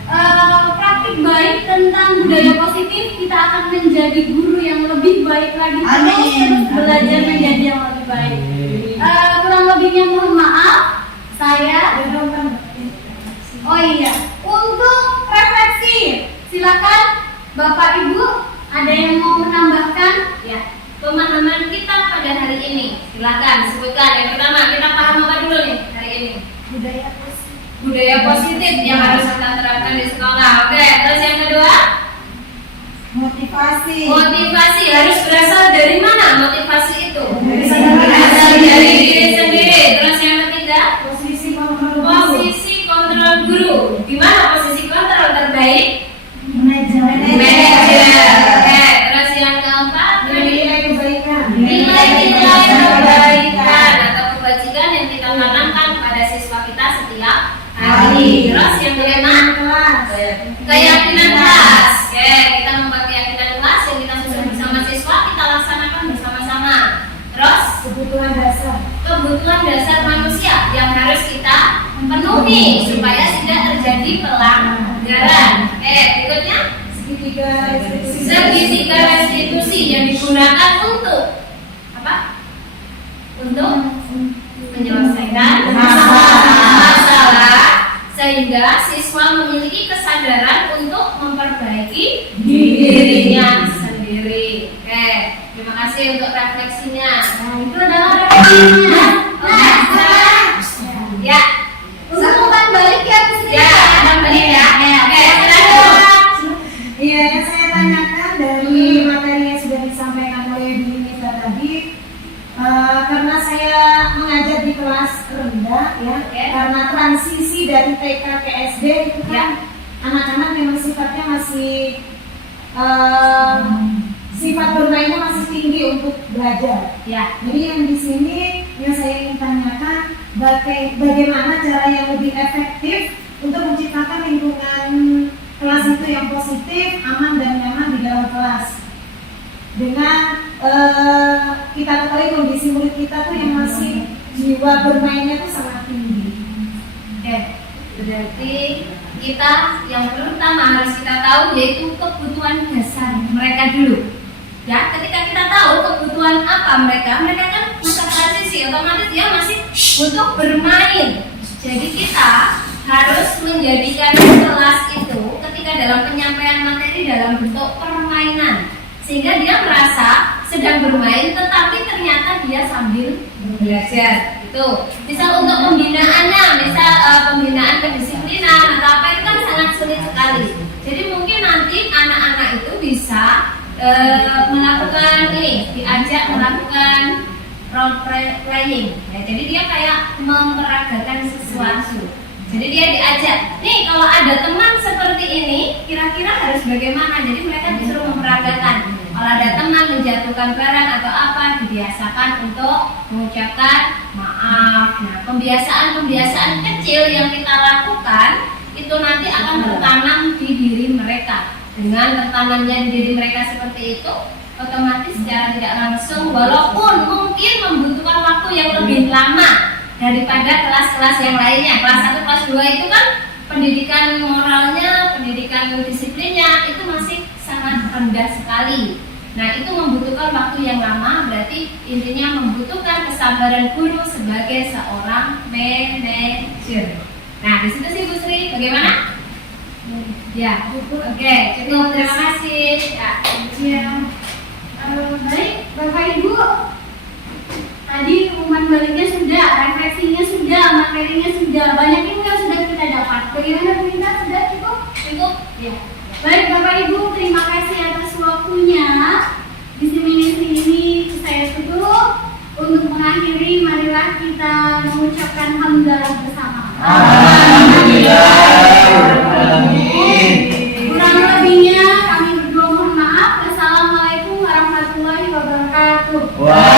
praktik baik tentang budaya positif, kita akan menjadi guru yang lebih baik lagi, terus belajar menjadi yang lebih baik. Kurang lebihnya mohon maaf. Saya oh iya, untuk refleksi silakan Bapak Ibu, ada yang mau menambahkan? Ya, pemahaman kita pada hari ini, silakan sebutkan. Yang pertama, kita paham apa dulu nih hari ini? Budaya positif yang harus kita terapkan di sekolah. Oke, terus yang kedua? Motivasi harus berasal dari mana motivasi itu? Berasal dari diri sendiri. Terus yang ketiga? Posisi kontrol guru. Di mana posisi kontrol terbaik? Manajer. Oke, terus yang keempat? Nilai kebaikan atau kebajikan yang kita tanamkan pada siswa kita setiap hari. Terus yang kelima? Keyakinan kelas. Oke, kita membuat keyakinan kelas yang kita susun bersama siswa, kita laksanakan bersama-sama. Terus kebutuhan dasar manusia yang harus kita penuhi supaya tidak terjadi pelanggaran. Berikutnya segitiga restitusi yang digunakan untuk apa? Untuk menyelesaikan masalah sehingga siswa memiliki kesadaran untuk memperbaiki dirinya sendiri. Oke, terima kasih untuk refleksinya. Itu adalah refleksinya. Ya, Untuk umpan balik ya, Bu Sri. ya, kembali ya. Oke, silakan. Iya, yang saya tanyakan dari materi yang sudah disampaikan oleh Bu Nita tadi, karena saya mengajar di kelas rendah ya, karena transisi dari TK ke SD itu kan anak-anak memang sifatnya masih sifat bermainnya masih tinggi untuk belajar. Ya, Jadi yang di sini yang saya ingin tanyakan, bagaimana cara yang lebih efektif untuk menciptakan lingkungan kelas itu yang positif, aman dan nyaman di dalam kelas. Dengan kita ketahui kondisi murid kita tuh yang masih jiwa bermainnya tuh sangat tinggi. oke. Berarti kita yang pertama harus kita tahu yaitu kebutuhan dasar mereka dulu. Ya, ketika kita tahu kebutuhan apa mereka kan masa transisi, otomatis dia masih butuh bermain. Jadi kita harus menjadikan kelas itu ketika dalam penyampaian materi dalam bentuk permainan, sehingga dia merasa sedang bermain tetapi ternyata dia sambil belajar. Itu misal untuk pembinaannya, misal pembinaan kedisiplinan atau apa, itu kan sangat sulit sekali. Jadi mungkin nanti anak-anak itu bisa melakukan ini, diajak melakukan role playing ya, jadi dia kayak memperagakan sesuatu. Jadi dia diajak, nih kalau ada teman seperti ini kira-kira harus bagaimana. Jadi mereka disuruh memperagakan. Kalau ada teman menjatuhkan barang atau apa, dibiasakan untuk mengucapkan maaf. Nah, pembiasaan-pembiasaan kecil yang kita lakukan itu nanti akan tertanam di diri mereka. Dengan tertanamnya di diri mereka seperti itu, otomatis secara tidak langsung, walaupun mungkin membutuhkan waktu yang lebih lama daripada kelas-kelas yang lainnya. Kelas 1, kelas 2 itu kan pendidikan moralnya, pendidikan disiplinnya itu masih sangat rendah sekali. Nah, itu membutuhkan waktu yang lama, berarti intinya membutuhkan kesabaran guru sebagai seorang manajer. Nah, di situ sih Bu Sri, bagaimana? Ya, oke, cukup, terima kasih. Ya. Baik, Bapak Ibu, tadi umpan baliknya sudah, refleksinya sudah, materinya sudah, banyak ilmu yang sudah kita dapat. Bagaimana Bu Nita, sudah cukup? Cukup? Ya. Baik Bapak Ibu, terima kasih atas waktunya. Diseminasi ini saya tutup. Untuk mengakhiri, marilah kita mengucapkan hamdalah bersama. Kurang lebihnya kami berdua mohon maaf. Wassalamualaikum warahmatullahi wabarakatuh. Wah.